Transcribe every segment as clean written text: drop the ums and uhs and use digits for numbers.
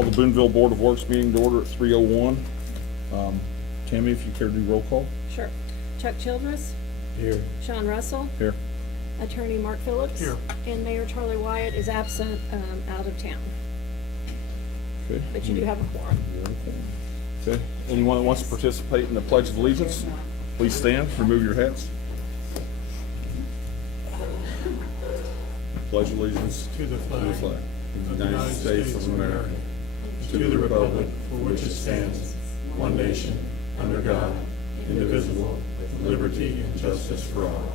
Call the Boonville Board of Works meeting to order at 3:01. Tammy, if you care to do roll call. Sure. Chuck Childress. Here. Sean Russell. Here. Attorney Mark Phillips. Here. And Mayor Charlie Wyatt is absent, out of town. Okay. But you do have a quorum. Okay. Anyone that wants to participate in the Pledge of Allegiance, please stand, remove your hats. Pledge allegiance To the flag of the United States of America, to the republic for which it stands, one nation, under God, indivisible, with liberty and justice for all.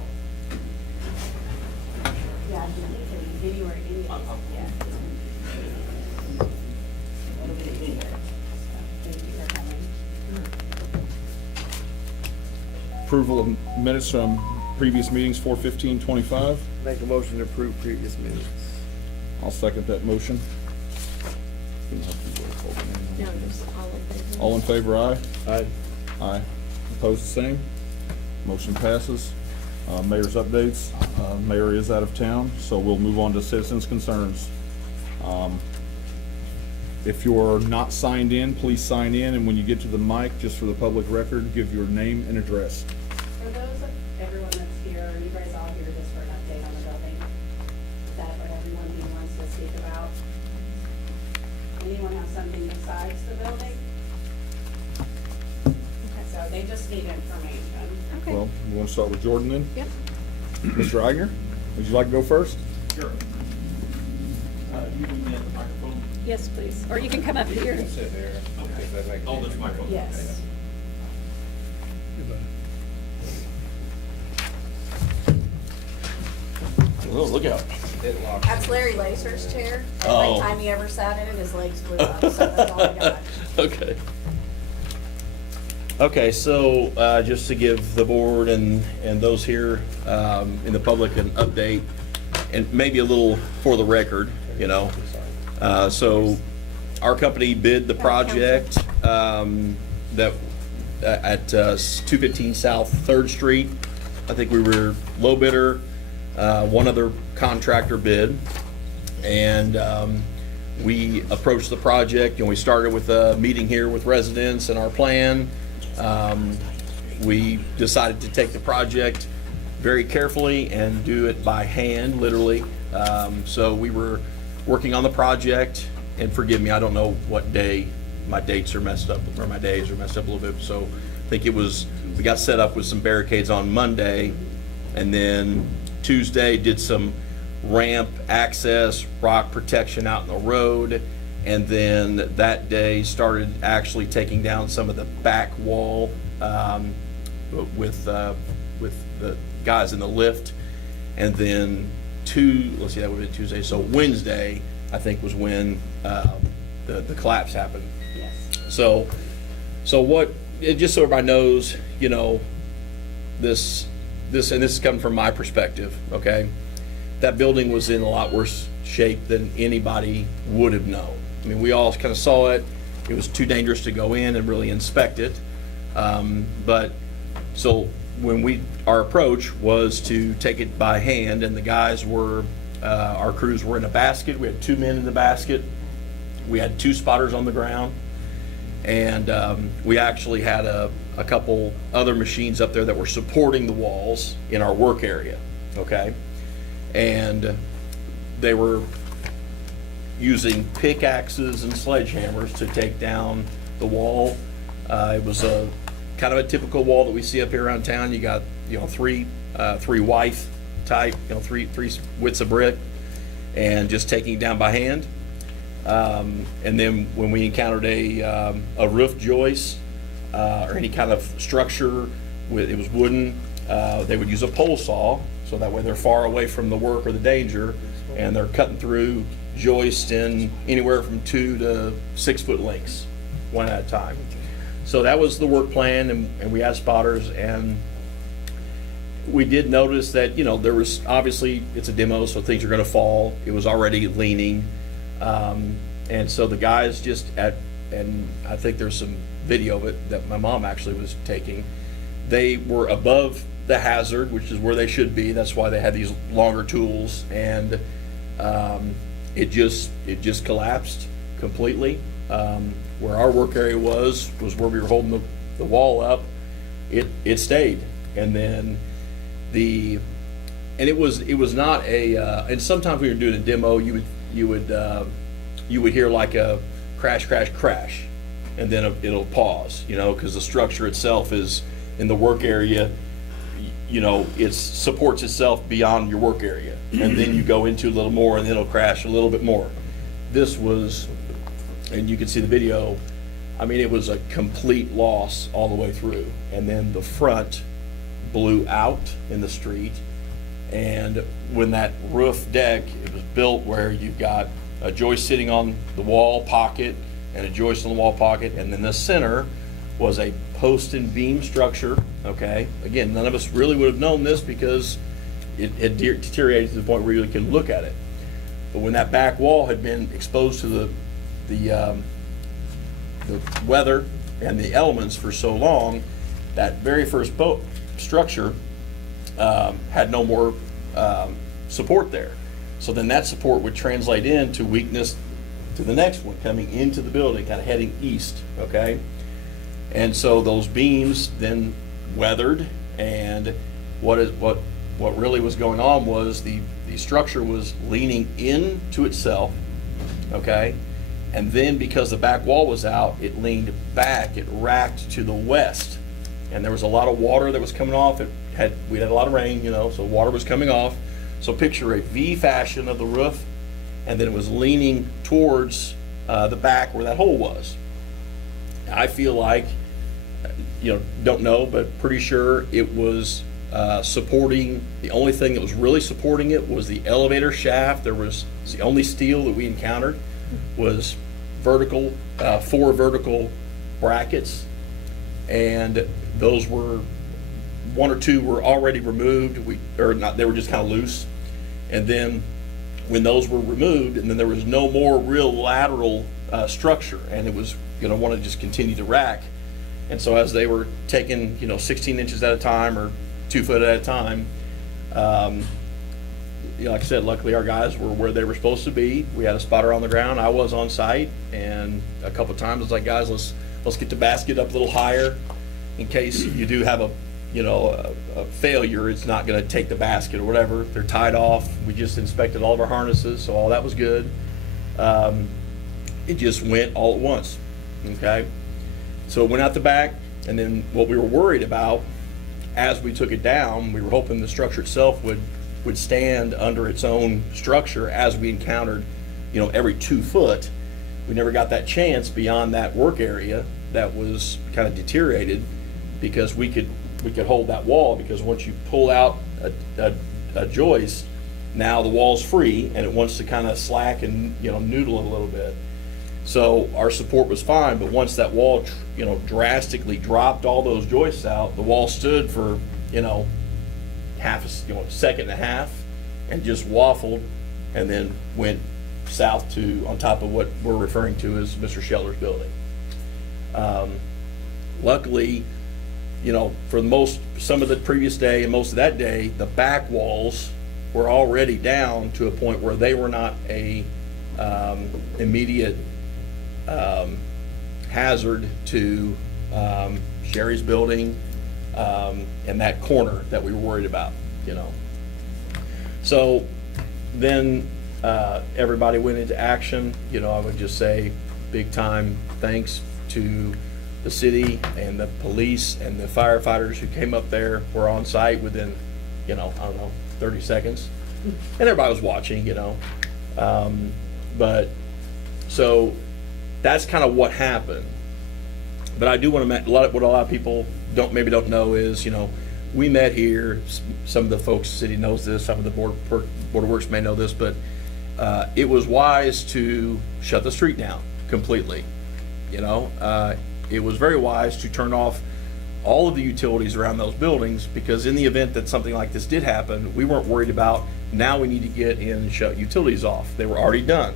Yeah, video or any of this, yeah. It'll be easier. Thank you for coming. Approval of minutes from previous meetings, 4/15/25. Make a motion to approve previous minutes. I'll second that motion. No, just all in favor. All in favor, aye? Aye. Aye. Opposed, the same? Motion passes. Mayor's updates. Mayor is out of town, so we'll move on to citizens' concerns. If you're not signed in, please sign in, and when you get to the mic, just for the public record, give your name and address. For those of everyone that's here, are you guys all here just for an update on the building? Is that what everyone here wants to speak about? Anyone have something besides the building? Okay, so they just need information. Okay. Well, we want to start with Jordan then? Yep. Mr. Eigner, would you like to go first? Sure. You can get the microphone. Yes, please. Or you can come up here. Sit there. Okay. Oh, this microphone. Yes. Oh, look out. That's Larry Lacer's chair. Oh. Every time he ever sat in it, his legs flew up, so that's all I got. Okay. Okay, so just to give the board and those here in the public an update, and maybe a little for the record, you know. So our company bid the project that at 215 South 3rd Street. I think we were low bidder. One other contractor bid, and we approached the project, and we started with a meeting here with residents and our plan. We decided to take the project very carefully and do it by hand, literally. So we were working on the project, and forgive me, I don't know what day, my dates are messed up, or my days are messed up a little bit. So I think it was, we got set up with some barricades on Monday, and then Tuesday did some ramp access, rock protection out in the road, and then that day started actually taking down some of the back wall with the guys in the lift, and then let's see, that would have been Tuesday. So Wednesday, I think, was when the collapse happened. Yes. So what? Just so everybody knows, you know, this and this is coming from my perspective. Okay, that building was in a lot worse shape than anybody would have known. I mean, we all kind of saw it. It was too dangerous to go in and really inspect it. But so when our approach was to take it by hand, and the guys were, our crews were in a basket. We had 2 men in the basket. We had 2 spotters on the ground, and we actually had a couple other machines up there that were supporting the walls in our work area. Okay, and they were using pickaxes and sledgehammers to take down the wall. It was a kind of a typical wall that we see up here around town. You got, you know, three wide type, you know, three widths of brick, and just taking it down by hand. And then when we encountered a roof joist or any kind of structure it was wooden, they would use a pole saw, so that way they're far away from the work or the danger, and they're cutting through joists in anywhere from 2 to 6 foot lengths, one at a time. So that was the work plan, and we had spotters, and we did notice that, you know, there was obviously, it's a demo, so things are going to fall. It was already leaning, and so the guys and I think there's some video of it that my mom actually was taking. They were above the hazard, which is where they should be. That's why they had these longer tools, and it just collapsed completely. where our work area was where we were holding the wall up. It stayed. And then and it was not a, and sometimes when you're doing a demo, you would hear like a crash, crash, crash, and then it'll pause, because the structure itself is in the work area, it supports itself beyond your work area. And then you go into a little more and then it'll crash a little bit more. This was, and you can see the video, it was a complete loss all the way through. And then the front blew out in the street. And when that roof deck, it was built where you've got a joist sitting on the wall pocket and a joist on the wall pocket, and then the center was a post and beam structure, okay? Again, none of us really would have known this because it had deteriorated to the point where you can look at it. But when that back wall had been exposed to the weather and the elements for so long, that very first structure had no more support there. So then that support would translate into weakness to the next one coming into the building, kind of heading east, okay? And so those beams then weathered, and what really was going on was the structure was leaning into itself, okay? And then because the back wall was out, it leaned back, it racked to the west. And there was a lot of water that was coming off. We had a lot of rain, so water was coming off. So picture a V fashion of the roof, and then it was leaning towards the back where that hole was. I feel like, don't know, but pretty sure it was supporting, the only thing that was really supporting it was the elevator shaft. It's the only steel that we encountered was vertical, 4 vertical brackets, and those were, 1 or 2 were already removed. They were just kind of loose. And then when those were removed, and then there was no more real lateral structure, and it was going to want to just continue to rack. And so as they were taking, 16 inches at a time or 2 foot at a time, like I said, luckily our guys were where they were supposed to be. We had a spotter on the ground. I was on site, and a couple of times I was like, guys, let's get the basket up a little higher in case you do have a failure. It's not going to take the basket or whatever. They're tied off. We just inspected all of our harnesses, so all that was good. It just went all at once, okay? So it went out the back, and then what we were worried about as we took it down, we were hoping the structure itself would stand under its own structure as we encountered, every 2 foot. We never got that chance beyond that work area that was kind of deteriorated, because we could hold that wall, because once you pull out a joist, now the wall's free and it wants to kind of slack and noodle it a little bit. So our support was fine, but once that wall drastically dropped all those joists out, the wall stood for second and a half and just waffled, and then went south to on top of what we're referring to as Mr. Sheller's building. Luckily, for some of the previous day and most of that day, the back walls were already down to a point where they were not a immediate hazard to Sherry's building and that corner that we were worried about, So then everybody went into action. I would just say big time thanks to the city and the police and the firefighters who came up there, were on site within, 30 seconds. And everybody was watching, But, so that's kind of what happened. But I do want to, what a lot of people don't know is, we met here. Some of the folks in the city knows this, some of the Board of Works may know this, but it was wise to shut the street down completely. It was very wise to turn off all of the utilities around those buildings, because in the event that something like this did happen, we weren't worried about, now we need to get in and shut utilities off. They were already done.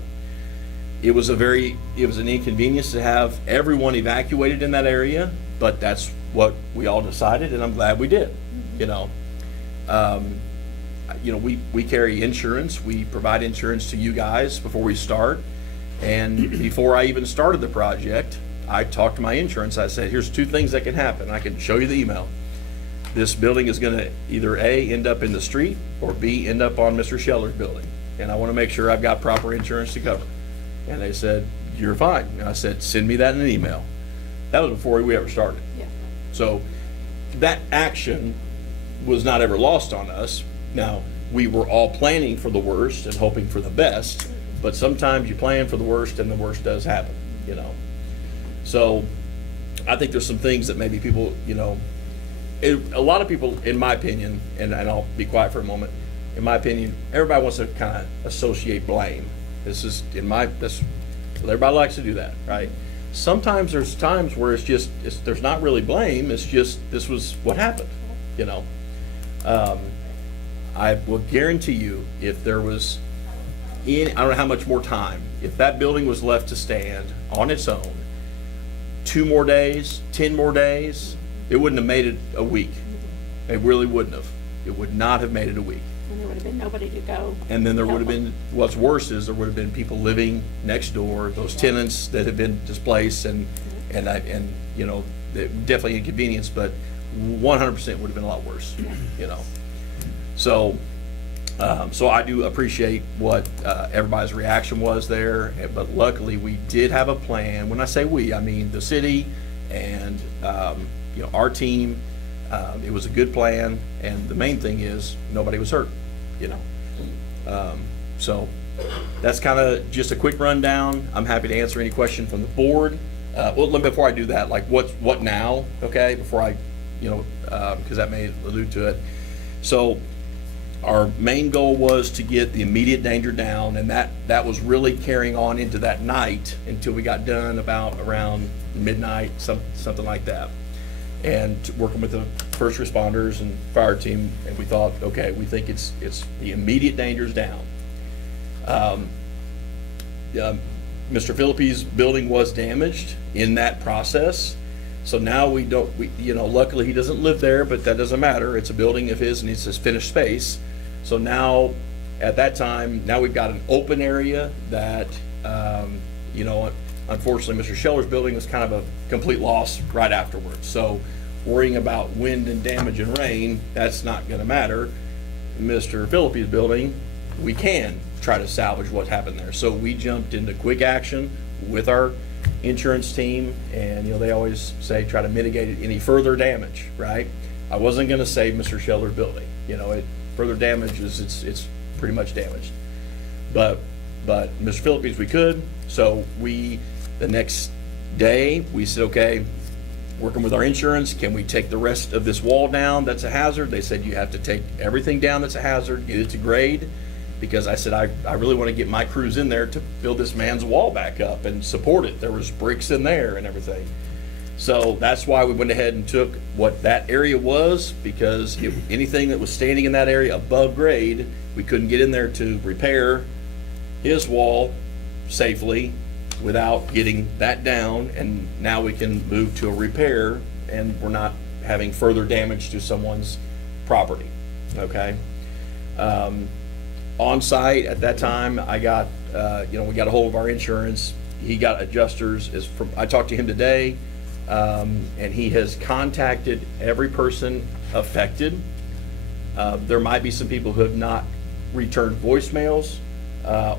It was an inconvenience to have everyone evacuated in that area, but that's what we all decided, and I'm glad we did. We carry insurance. We provide insurance to you guys before we start. And before I even started the project, I talked to my insurance. I said, here's two things that can happen. I can show you the email. This building is gonna either A, end up in the street, or B, end up on Mr. Scheller's building. And I wanna make sure I've got proper insurance to cover. And they said, you're fine. And I said, send me that in an email. That was before we ever started. Yeah. So that action was not ever lost on us. Now, we were all planning for the worst and hoping for the best, but sometimes you plan for the worst and the worst does happen, you know? So I think there's some things that maybe people, you know, a lot of people, in my opinion, and I'll be quiet for a moment, in my opinion, everybody wants to kind of associate blame. This is, everybody likes to do that, right? Sometimes there's times where there's not really blame, it's just, this was what happened, you know? I will guarantee you, if there was I don't know how much more time, if that building was left to stand on its own, 2 more days, 10 more days, it wouldn't have made it a week. It really wouldn't have. It would not have made it a week. And there would have been nobody to go. And then there would have help 'em. been, what's worse is there would have been people living next door, those tenants that have been displaced and you know, definitely inconvenience, but 100% would have been a lot worse, you know. So I do appreciate what everybody's reaction was there, but luckily we did have a plan. When I say we, I mean the city and you know, our team. It was a good plan, and the main thing is nobody was hurt, you know. So that's kind of just a quick rundown. I'm happy to answer any question from the board. Well, before I do that, like what now? Okay, before I, you know, because that may allude to it. So our main goal was to get the immediate danger down, and that was really carrying on into that night until we got done about around midnight, something like that. And working with the first responders and fire team, and we thought, okay, we think it's the immediate dangers down. Mr. Phillippe's building was damaged in that process, so now we you know, luckily he doesn't live there, but that doesn't matter. It's a building of his and it's his finished space. So now, at that time, now we've got an open area that, you know, unfortunately, Mr. Scheller's building was kind of a complete loss right afterwards. So worrying about wind and damage and rain, that's not gonna matter. Mr. Phillippe's building, we can try to salvage what happened there. So we jumped into quick action with our insurance team, and, you know, they always say try to mitigate any further damage, right? I wasn't gonna save Mr. Scheller's building. You know, further damage is, it's pretty much damaged. But Mr. Phillippe's we could, so the next day, we said, okay, working with our insurance, can we take the rest of this wall down that's a hazard? They said, you have to take everything down that's a hazard, get it to grade, because I said, I really want to get my crews in there to build this man's wall back up and support it. There was bricks in there and everything. So that's why we went ahead and took what that area was, because anything that was standing in that area above grade, we couldn't get in there to repair his wall safely without getting that down, and now we can move to a repair, and we're not having further damage to someone's property, okay? On site at that time, I got, you know, we got a hold of our insurance. He got adjusters. I talked to him today, and he has contacted every person affected. There might be some people who have not returned voicemails,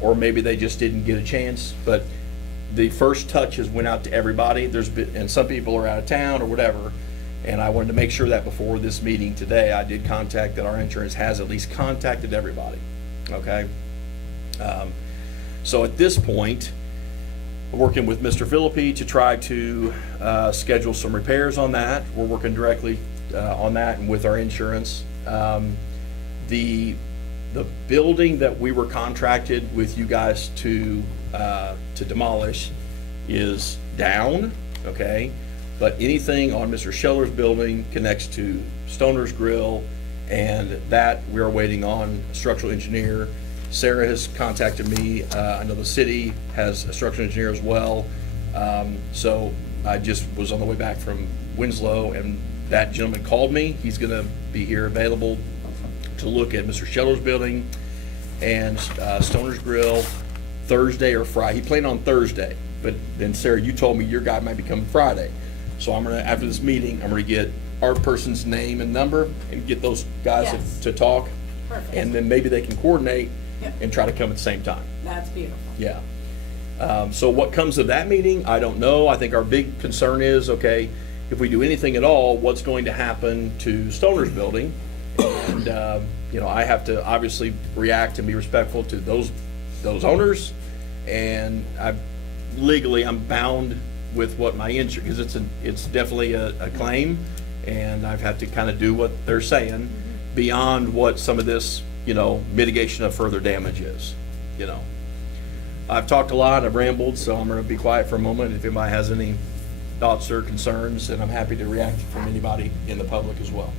or maybe they just didn't get a chance, but the first touches went out to everybody. And some people are out of town or whatever, and I wanted to make sure that before this meeting today, I did contact that our insurance has at least contacted everybody, okay? So at this point, working with Mr. Philippe to try to schedule some repairs on that. We're working directly on that and with our insurance. The building that we were contracted with you guys to demolish is down, okay? But anything on Mr. Scheller's building connects to Stoner's Grill, and that we are waiting on a structural engineer. Sarah has contacted me. I know the city has a structural engineer as well. So I just was on the way back from Winslow, and that gentleman called me. He's gonna be here available to look at Mr. Scheller's building and Stoner's Grill Thursday or Friday. He planned on Thursday, but then Sarah, you told me your guy might be coming Friday. So I'm gonna, after this meeting, I'm gonna get our person's name and number and get those guys Yes. to talk. Perfect. And then maybe they can coordinate Yep. and try to come at the same time. That's beautiful. Yeah. So what comes of that meeting, I don't know. I think our big concern is, okay, if we do anything at all, what's going to happen to Stoner's building? And, I have to obviously react and be respectful to those owners. And legally, I'm bound with what my insurance, because it's definitely a claim. And I've had to kind of do what they're saying beyond what some of this, mitigation of further damage is, I've talked a lot, I've rambled, so I'm gonna be quiet for a moment. If anybody has any thoughts or concerns, and I'm happy to react from anybody in the public as well.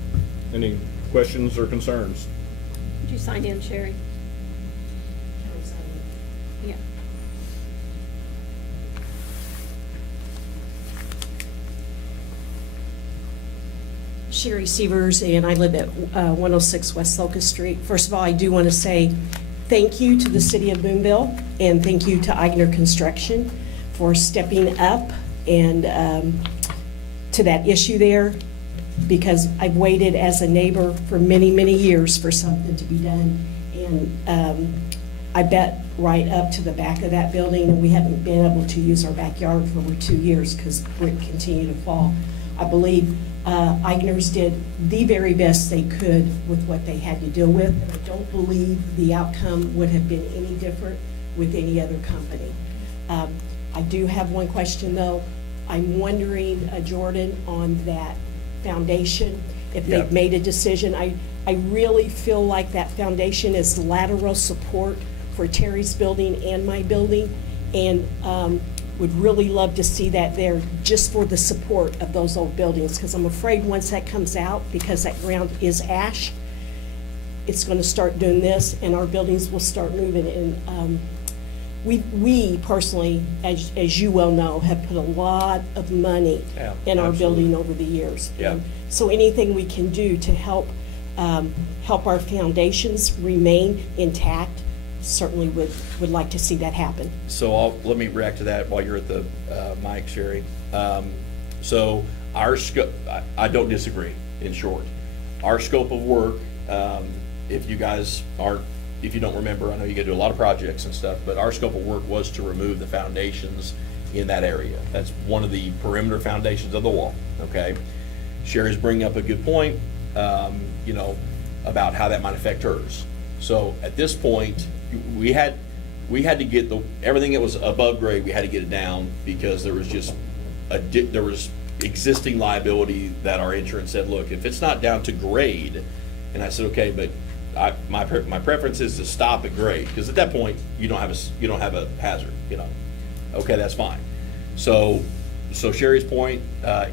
Any questions or concerns? Did you sign in, Sherry? Yeah. Sherry Severs, and I live at 106 West Locust Street. First of all, I do want to say thank you to the city of Boonville, and thank you to Eigner Construction for stepping up and to that issue there, because I've waited as a neighbor for many, many years for something to be done. And I bet right up to the back of that building, and we haven't been able to use our backyard for over 2 years because brick continued to fall. I believe Eigner's did the very best they could with what they had to deal with. And I don't believe the outcome would have been any different with any other company. I do have one question, though. I'm wondering, Jordan, on that foundation, if they've Yeah. made a decision. I really feel like that foundation is lateral support for Terry's building and my building, and would really love to see that there just for the support of those old buildings, because I'm afraid once that comes out, because that ground is ash, it's gonna start doing this, and our buildings will start moving. And we personally, as you well know, have put a lot of money Yeah, in our absolutely. building over the years. Yeah. And so anything we can do to help our foundations remain intact, certainly would like to see that happen. So let me react to that while you're at the mic, Sherry. So our scope, I don't disagree, in short. Our scope of work, if you guys if you don't remember, I know you get to do a lot of projects and stuff, but our scope of work was to remove the foundations in that area. That's one of the perimeter foundations of the wall, okay? Sherry's bringing up a good point, about how that might affect hers. So at this point, we had to get everything that was above grade, we had to get it down, because there was just there was existing liability that our insurance said, look, if it's not down to grade, and I said, okay, but my preference is to stop at grade, because at that point, you don't have a hazard, Okay, that's fine. So Sherry's point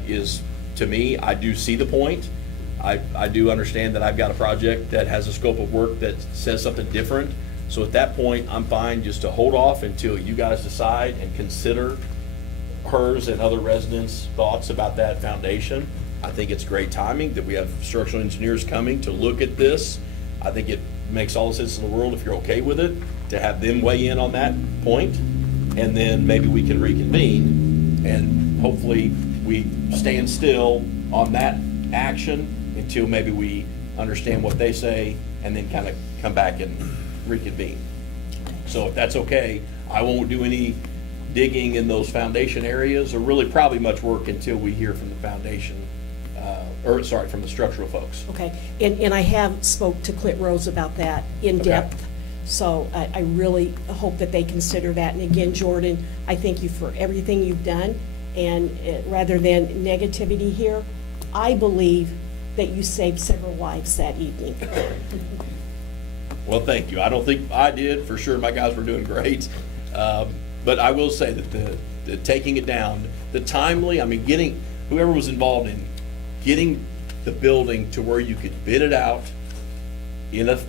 is, to me, I do see the point. I do understand that I've got a project that has a scope of work that says something different. So at that point, I'm fine just to hold off until you guys decide and consider hers and other residents' thoughts about that foundation. I think it's great timing that we have structural engineers coming to look at this. I think it makes all the sense in the world, if you're okay with it, to have them weigh in on that point, and then maybe we can reconvene, and hopefully we stand still on that action until maybe we understand what they say, and then kind of come back and reconvene. So if that's okay, I won't do any digging in those foundation areas, or really probably much work, until we hear from the foundation, from the structural folks. Okay, and I have spoke to Clint Rose about that in Okay. depth, so I really hope that they consider that. And again, Jordan, I thank you for everything you've done, and rather than negativity here, I believe that you saved several lives that evening. Well, thank you. I don't think I did, for sure. My guys were doing great. But I will say that the taking it down, the timely, getting, whoever was involved in getting the building to where you could bid it out in a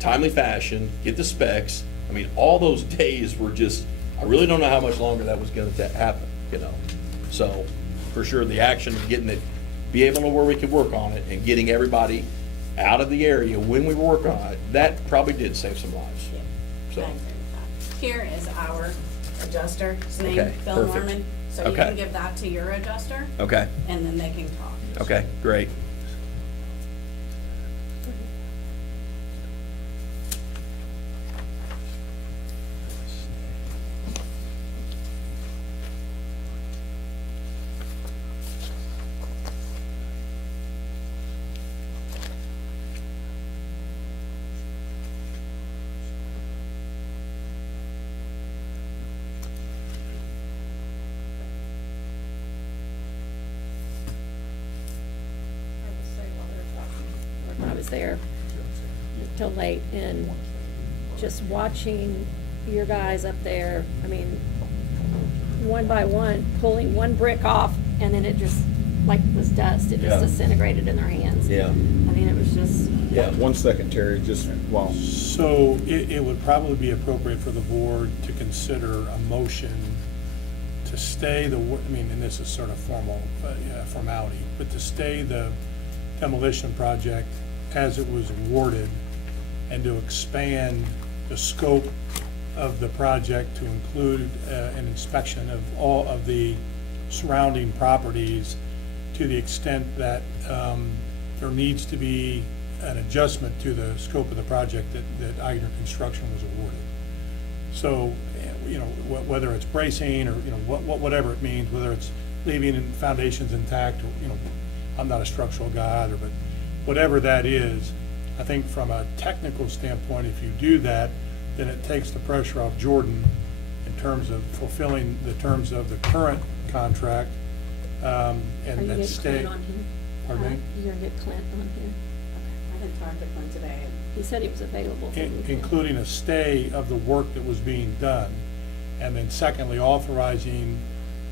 timely fashion, get the specs, all those days were just, I really don't know how much longer that was gonna happen, So, for sure, the action of getting it, be able to know where we could work on it, and getting everybody out of the area when we were working on it, that probably did save some lives. So, here is our adjuster. His name, Okay, Phil perfect. Norman. So you Okay. can give that to your adjuster, Okay, and then they can talk. okay, great. I was there till late, and just watching your guys up there, I mean, one by one, pulling one brick off, and then it just, like it was dust, it just Yeah. disintegrated in their hands. Yeah. I mean, it was just, Yeah. 1 second, Terry, just while. So it would probably be appropriate for the board to consider a motion to stay I mean, and this is sort of formality, but to stay the demolition project as it was awarded and to expand the scope of the project to include an inspection of all of the surrounding properties to the extent that there needs to be an adjustment to the scope of the project that Eigner Construction was awarded. So, you know, whether it's bracing or, you know, whatever it means, whether it's leaving foundations intact, or, you know, I'm not a structural guy either, but whatever that is, I think from a technical standpoint, if you do that, then it takes the pressure off Jordan in terms of fulfilling the terms of the current contract, are and you that getting stay. Clint on here? Pardon me? You're gonna get Clint on here? I didn't talk to Clint today. He said he was available. for the weekend. Including a stay of the work that was being done. And then secondly, authorizing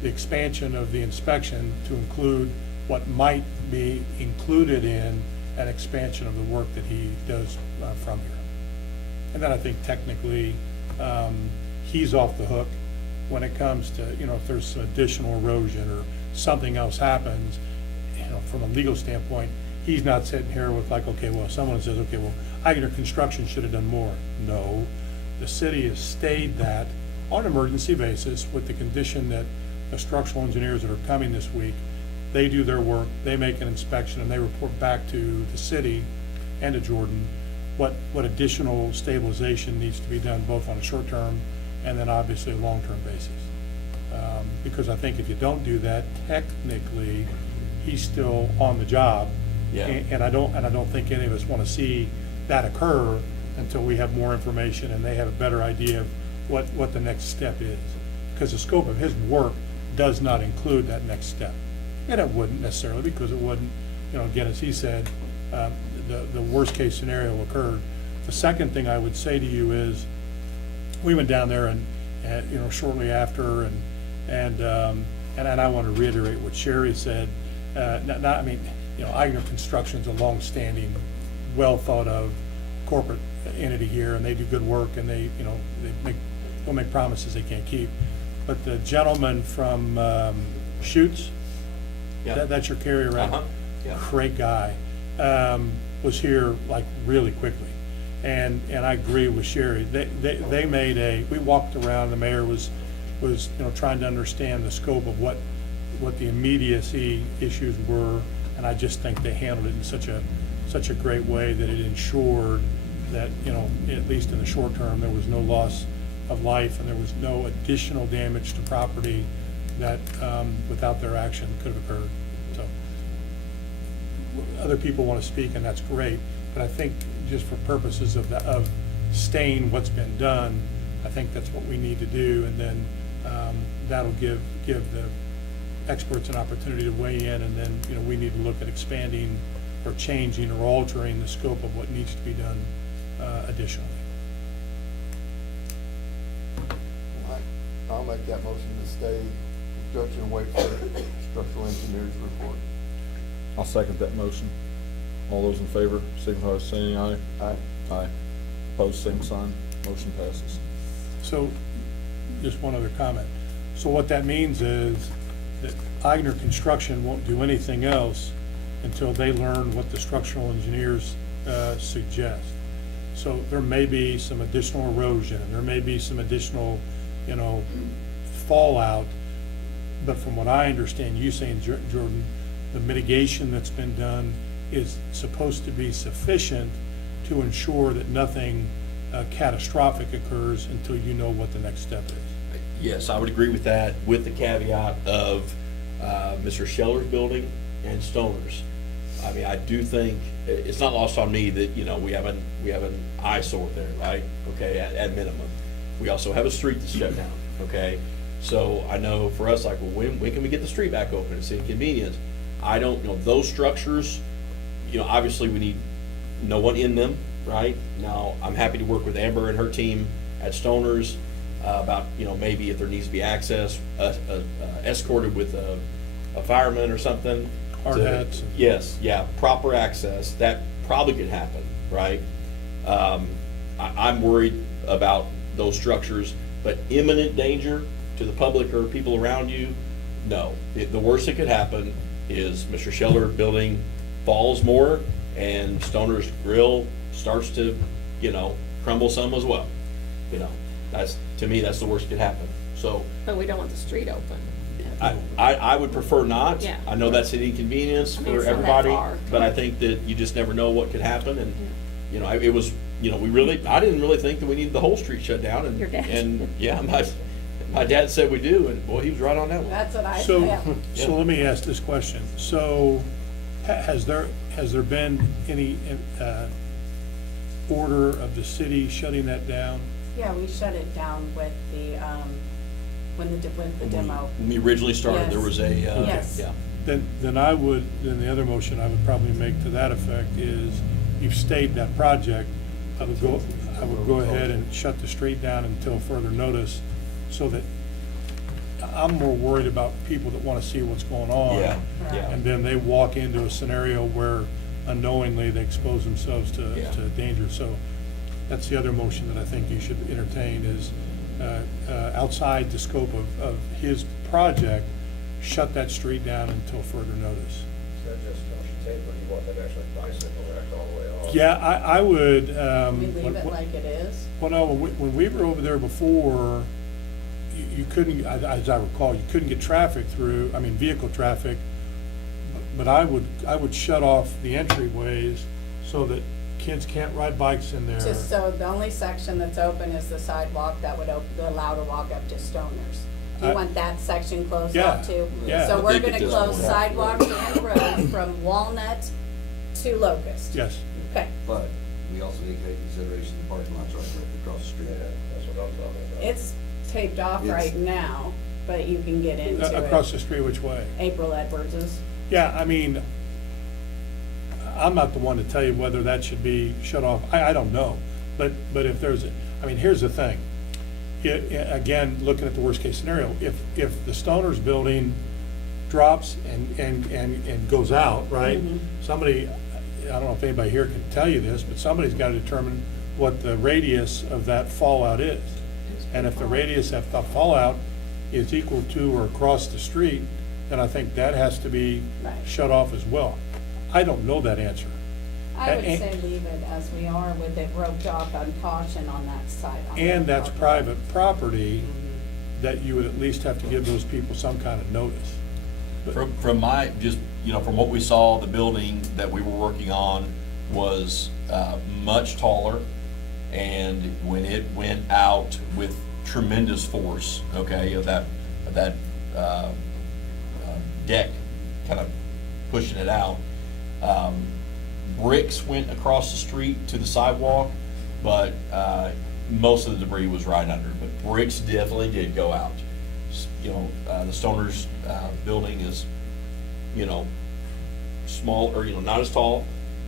the expansion of the inspection to include what might be included in an expansion of the work that he does from here. And then I think technically, he's off the hook when it comes to, you know, if there's some additional erosion or something else happens, you know, from a legal standpoint, he's not sitting here with like, okay, well, someone says, okay, well, Eigner Construction should have done more. No, the city has stayed that on an emergency basis with the condition that the structural engineers that are coming this week, they do their work, they make an inspection, and they report back to the city and to Jordan what additional stabilization needs to be done, both on a short-term and then obviously a long-term basis. Because I think if you don't do that, technically, he's still on the job. Yeah. And I don't think any of us want to see that occur until we have more information and they have a better idea of what the next step is. Because the scope of his work does not include that next step. And it wouldn't necessarily, because it wouldn't, you know, again, as he said, the worst-case scenario occurred. The second thing I would say to you is, we went down there and you know, shortly after, and I want to reiterate what Sherry said. I mean, you know, Eigner Construction's a long-standing, well-thought-of corporate entity here, and they do good work, and they, you know, they'll make promises they can't keep. But the gentleman from Schutz, that's your carrier, right? Uh-huh. Yeah. Great guy, was here like really quickly. And I agree with Sherry. They made we walked around, the mayor was, you know, trying to understand the scope of what the immediacy issues were. And I just think they handled it in such a great way that it ensured that, you know, at least in the short term, there was no loss of life and there was no additional damage to property that, without their action, could have occurred. So, other people want to speak, and that's great, but I think just for purposes of staying what's been done, I think that's what we need to do, and then that'll give the experts an opportunity to weigh in, and then, you know, we need to look at expanding or changing or altering the scope of what needs to be done additionally. I'll make that motion to stay construction and wait for the structural engineer's report. I'll second that motion. All those in favor, signify by saying aye. Aye. Aye. Opposed, same sign. Motion passes. So, just one other comment. So what that means is that Eigner Construction won't do anything else until they learn what the structural engineers suggest. So there may be some additional erosion, there may be some additional, fallout. But from what I understand you saying, Jordan, the mitigation that's been done is supposed to be sufficient to ensure that nothing catastrophic occurs until you know what the next step is. Yes, I would agree with that, with the caveat of Mr. Scheller's building and Stoner's. I mean, I do think, it's not lost on me that, we have an eyesore there, right? Okay, at minimum. We also have a street that's shut down, okay? So I know for us, like, well, when can we get the street back open? It's inconvenient. I don't, those structures, obviously we need no one in them, right? Now, I'm happy to work with Amber and her team at Stoner's about, maybe if there needs to be access, escorted with a fireman or something. Hard hats. Yes, yeah, proper access, that probably could happen, right? I'm worried about those structures, but imminent danger to the public or people around you, no. The worst that could happen is Mr. Scheller building falls more and Stoner's Grill starts to, crumble some as well. That's, to me, that's the worst that could happen. So But we don't want the street open. I would prefer not. Yeah. I know that's an inconvenience I mean, for it's not that everybody, far. but I think that you just never know what could happen, and, it was, I didn't really think that we needed the whole street shut down, and. Your dad. And, yeah, my dad said we do, and boy, he was right on that one. That's what I So, said. so let me ask this question. So, has there been any order of the city shutting that down? Yeah, we shut it down with the, with the demo. When we originally started, there Yes. was a, Yes. yeah. Then the other motion I would probably make to that effect is, you've stayed that project, I would go ahead and shut the street down until further notice, so that I'm more worried about people that want to see what's going on. Yeah, yeah. And then they walk into a scenario where unknowingly they expose themselves Yeah. to danger. So that's the other motion that I think you should entertain is, outside the scope of his project, shut that street down until further notice. So just, you want them to actually bicycle rack all the way off? Yeah, I would. We leave it like it is. Well, no, when we were over there before, you couldn't, as I recall, you couldn't get traffic through, vehicle traffic. But I would shut off the entryways so that kids can't ride bikes in there. Just so the only section that's open is the sidewalk that would allow to walk up to Stoner's. Do you want that section closed Yeah, off too? yeah. So I we're think gonna at this close point- sidewalks and road from Walnut to Locust? Yes. Okay, But we also need to take consideration the parking lots right across the street. Yeah, that's what I'm talking about. it's taped off It's- right now, but you can get into Across it. the street, which way? April Edwards's. Yeah, I'm not the one to tell you whether that should be shut off. I don't know. But if there's, here's the thing. Again, looking at the worst case scenario, if the Stoner's building drops and goes out, right? Somebody, I don't know if anybody here can tell you this, but somebody's got to determine what the radius of that fallout is. And if the radius of the fallout is equal to or across the street, then I think that has to be Right. shut off as well. I don't know that answer. I would And- say leave it as we are with it roped off on caution on that side. on And that that's part. private property, that you would at least have to give those people some kind of notice. From my, just, from what we saw, the building that we were working on was much taller. And when it went out with tremendous force, okay, of that deck kind of pushing it out, bricks went across the street to the sidewalk, but most of the debris was right under. But bricks definitely did go out. The Stoner's building is, small, or, not as tall.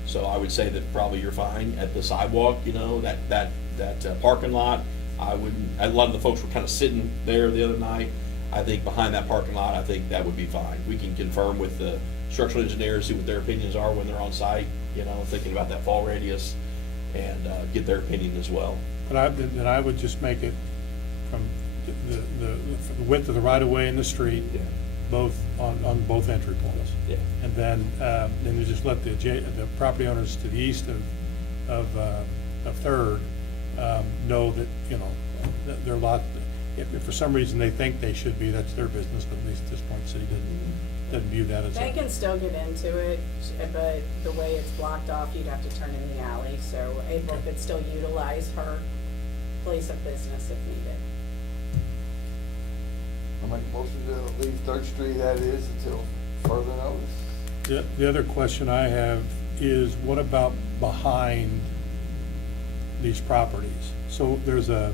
So I would say that probably you're fine at the sidewalk, that parking lot. I wouldn't, a lot of the folks were kind of sitting there the other night. I think behind that parking lot, I think that would be fine. We can confirm with the structural engineers, see what their opinions are when they're on site, thinking about that fall radius, and get their opinion as well. But then I would just make it from the width of the right of way in the street, Yeah. both, on both entry points. Yeah. And then you just let the property owners to the east of of Third, know that, you know, that they're a lot, if for some reason they think they should be, that's their business, but at least at this point, the city doesn't view that as They a. can still get into it, but the way it's blocked off, you'd have to turn in the alley, so April could still utilize her place of business if needed. I make a motion to leave Third Street as is until further notice. The other question I have is, what about behind these properties? So there's a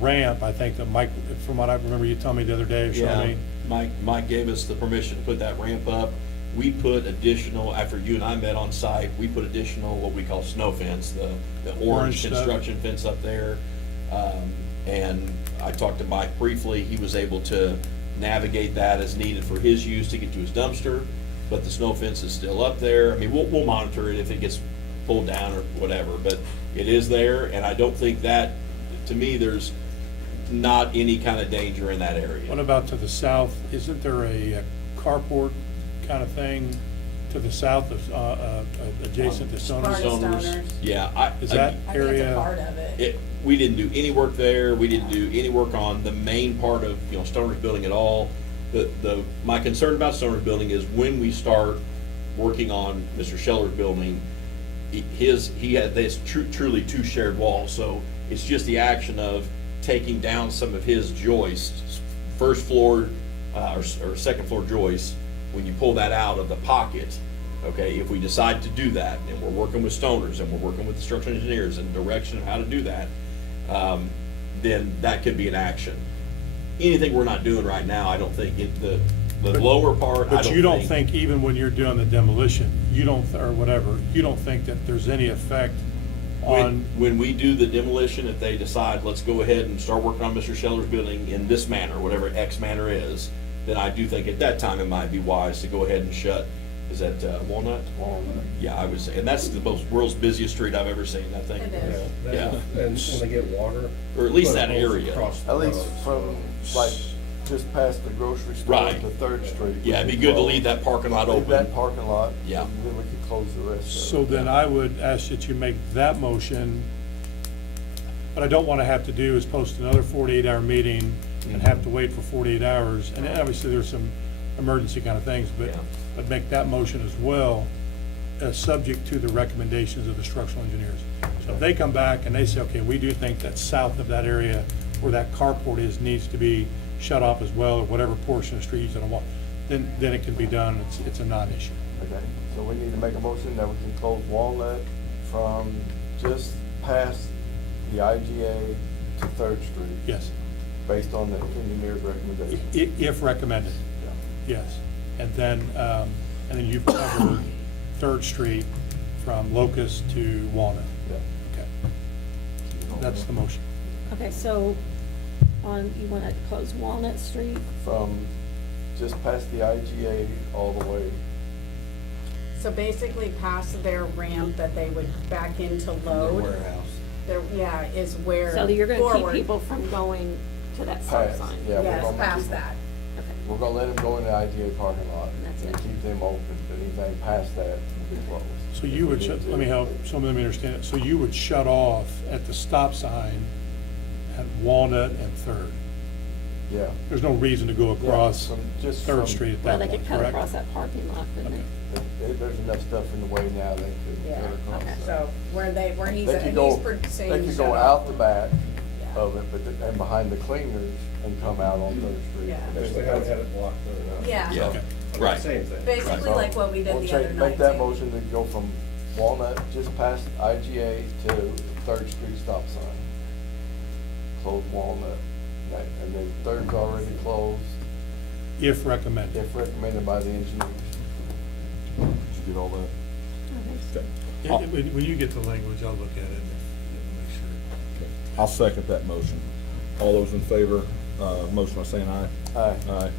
ramp, I think, that Mike, from what I remember you telling me the other day, showing me. Mike gave us the permission to put that ramp up. We put additional, after you and I met on site, we put additional, what we call snow fence, the Orange orange stuff. construction fence up there. And I talked to Mike briefly, he was able to navigate that as needed for his use to get to his dumpster, but the snow fence is still up there. I mean, we'll monitor it if it gets pulled down or whatever, but it is there, and I don't think that, to me, there's not any kind of danger in that area. What about to the south? Isn't there a carport kind of thing to the south of, adjacent to Stoners? Stoners. Yeah, Is that I think it's a area? part of it. We didn't do any work there, we didn't do any work on the main part of, Stoner's building at all. My concern about Stoner's building is when we start working on Mr. Scheller's building, there's truly two shared walls, so it's just the action of taking down some of his joists, first floor, or second floor joists, when you pull that out of the pocket, okay, if we decide to do that, and we're working with Stoners, and we're working with the structural engineers in the direction of how to do that, then that could be an action. Anything we're not doing right now, I don't think, the lower part, I don't think. But you don't think, even when you're doing the demolition, you don't, or whatever, you don't think that there's any effect on, When we do the demolition, if they decide, let's go ahead and start working on Mr. Scheller's building in this manner, whatever X manner is, then I do think at that time it might be wise to go ahead and shut, is that Walnut? Walnut. Yeah, I would say, and that's the world's busiest street I've ever seen, I think. It is. Yeah. And when they get water. Or at least put that holes area. across the At least road. from, like, just past the grocery store Right. to Third Street. Yeah, it'd be good to leave that parking lot Leave that open. parking lot. Yeah. And then we could close the rest of it. so then I would ask that you make that motion. What I don't want to have to do is post another 48-hour meeting and have to wait for 48 hours. And obviously, there's some emergency kind of things, Yeah. but make that motion as well, subject to the recommendations of the structural engineers. So if they come back and they say, okay, we do think that south of that area where that carport is needs to be shut off as well, or whatever portion of the street you don't want, then it can be done. It's a non-issue. Okay, so we need to make a motion that we can close Walnut from just past the IGA to Third Street. Yes, Based on the engineer's recommendation. if recommended, Yeah. yes. And then you've covered Third Street from Locust to Walnut. Yeah. Okay. That's the motion. Okay, so you want to close Walnut Street? From just past the IGA all the way. So basically past their ramp that they would back into load. Warehouse. Yeah, is where So you're going to keep forward. people from going to that stop Past, sign? yeah. we're Yes, gonna past keep- that. Okay. We're gonna let them go in the IGA parking lot. That's and it. keep them open, but anything past that will be closed. So you would, let me help some of them understand it. So you would shut off at the stop sign at Walnut and Third. Yeah. There's no reason to go across from- just Third from- Street at Well, that they point, could cut correct? across that parking lot, couldn't Okay. they? There's enough stuff in the way now they could Yeah, get across. okay. that. So where he's, They and could he's go, saying. they could shut go off. out the back Yeah. of it, and behind the cleaners and come out on Third Street. Yeah. Because they haven't had it blocked there. Yeah. Yeah, Okay. right. Same thing. Basically like what we did We'll the other night. Make that too. motion to go from Walnut, just past IGA to Third Street stop sign. Close Walnut, and then Third's already closed, If recommended. if recommended by the engineers. Did you get all that? When you get the language, I'll look at it and make sure. I'll second that motion. All those in favor, motion by saying aye. Aye. Aye.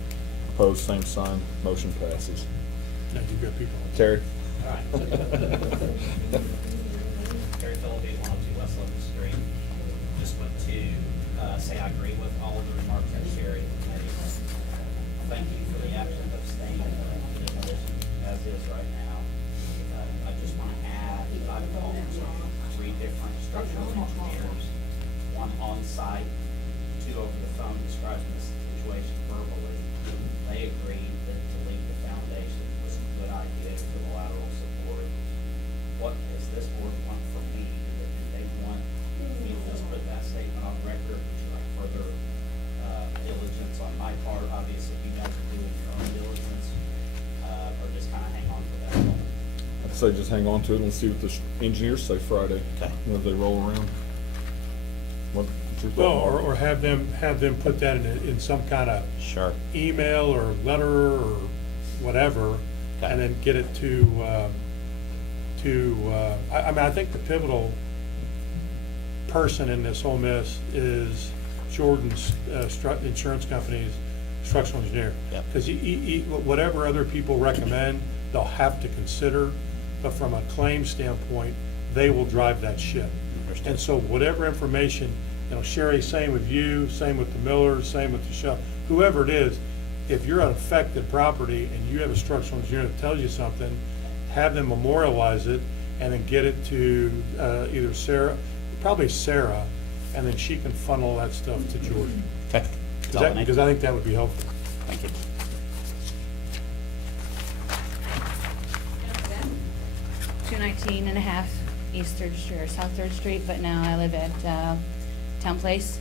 Opposed, same sign. Motion passes. Now, you've got people. Terry? Terry Phillippe, 102 West Locust Street. Just want to say I agree with all of the remarks that Sherry made. Thank you for the action of staying in the demolition as is right now. I just want to add that I've called 3 different different structural engineers, one on site, two over the phone describing the situation verbally. They agreed that to leave the foundation was a good idea for the lateral support. What does this board want from me? Do they want me to just put that statement on record? Would you like further diligence on my part? Obviously, you guys are doing your own diligence, or just kind of hang on to that moment. I'd say just hang on to it and see what the engineers say Friday. Okay. When they roll around. What's your Well, thought, Mark? or have them put that in some kind of Sure. email or letter or whatever, Okay. and then get it to, I mean, I think the pivotal person in this whole mess is Jordan's insurance company's structural engineer. Yep. Because whatever other people recommend, they'll have to consider, but from a claim standpoint, they will drive that ship. Understood. And so whatever information, Sherry, same with you, same with the Millers, same with the Shell, whoever it is, if you're an affected property and you have a structural engineer that tells you something, have them memorialize it and then get it to either Sarah, probably Sarah, and then she can funnel that stuff to Jordan. Okay. That's all I need. Because I think that would be helpful. Thank you. 219 and a half East 3rd Street or South 3rd Street, but now I live at Town Place.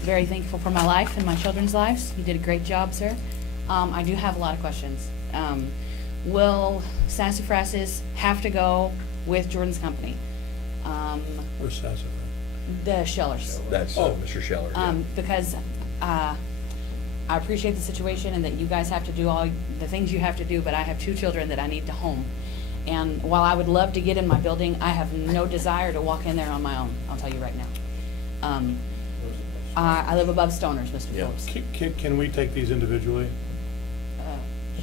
Very thankful for my life and my children's lives. You did a great job, sir. I do have a lot of questions. Will Sassafras's have to go with Jordan's company? Where's Sassafras? The Schellers. That's Mr. Scheller. yeah. Because I appreciate the situation and that you guys have to do all the things you have to do, but I have 2 children that I need to home. And while I would love to get in my building, I have no desire to walk in there on my own, I'll tell you right now. I live above Stoners, Mr. Yeah. Phillips. Can we take these individually?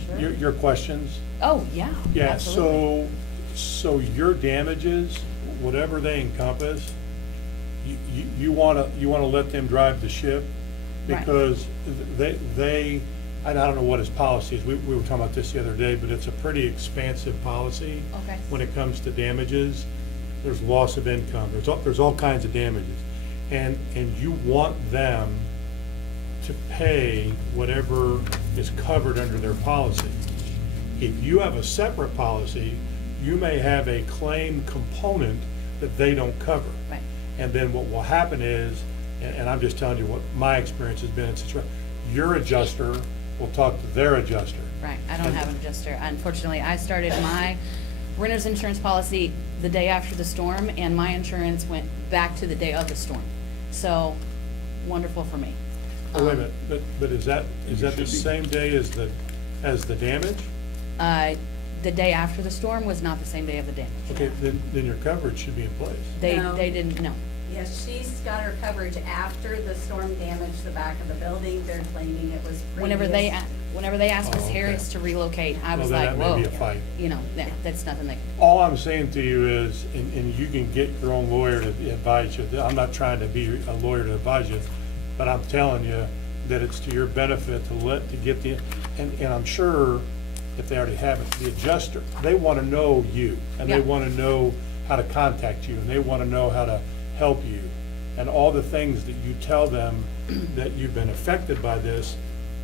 Sure. Your questions? Oh, yeah, Yeah, absolutely. so your damages, whatever they encompass, you wanna let them drive the ship? Right. Because they, and I don't know what his policy is, we were talking about this the other day, but it's a pretty expansive policy. Okay. When it comes to damages, there's loss of income, there's all kinds of damages. And you want them to pay whatever is covered under their policy. If you have a separate policy, you may have a claim component that they don't cover. Right. And then what will happen is, and I'm just telling you what my experience has been, your adjuster will talk to their adjuster. Right, I don't have an adjuster. Unfortunately, I started my renter's insurance policy the day after the storm, and my insurance went back to the day of the storm. So, wonderful for me. Oh, wait a minute, but is that the same day as the damage? The day after the storm was not the same day of the damage. Okay, then your coverage should be in place. No. They didn't, no. Yes, she's got her coverage after the storm damaged the back of the building. They're claiming it was previous. Whenever they asked Oh, Miss okay. Harris to relocate, I Well, was then like, that whoa. may be a fight. You know, that's nothing they, All I'm saying to you is, and you can get your own lawyer to advise you, I'm not trying to be a lawyer to advise you, but I'm telling you that it's to your benefit to get the, and I'm sure if they already have it, the adjuster, they want to know you, and they Yeah. want to know how to contact you, and they want to know how to help you. And all the things that you tell them that you've been affected by this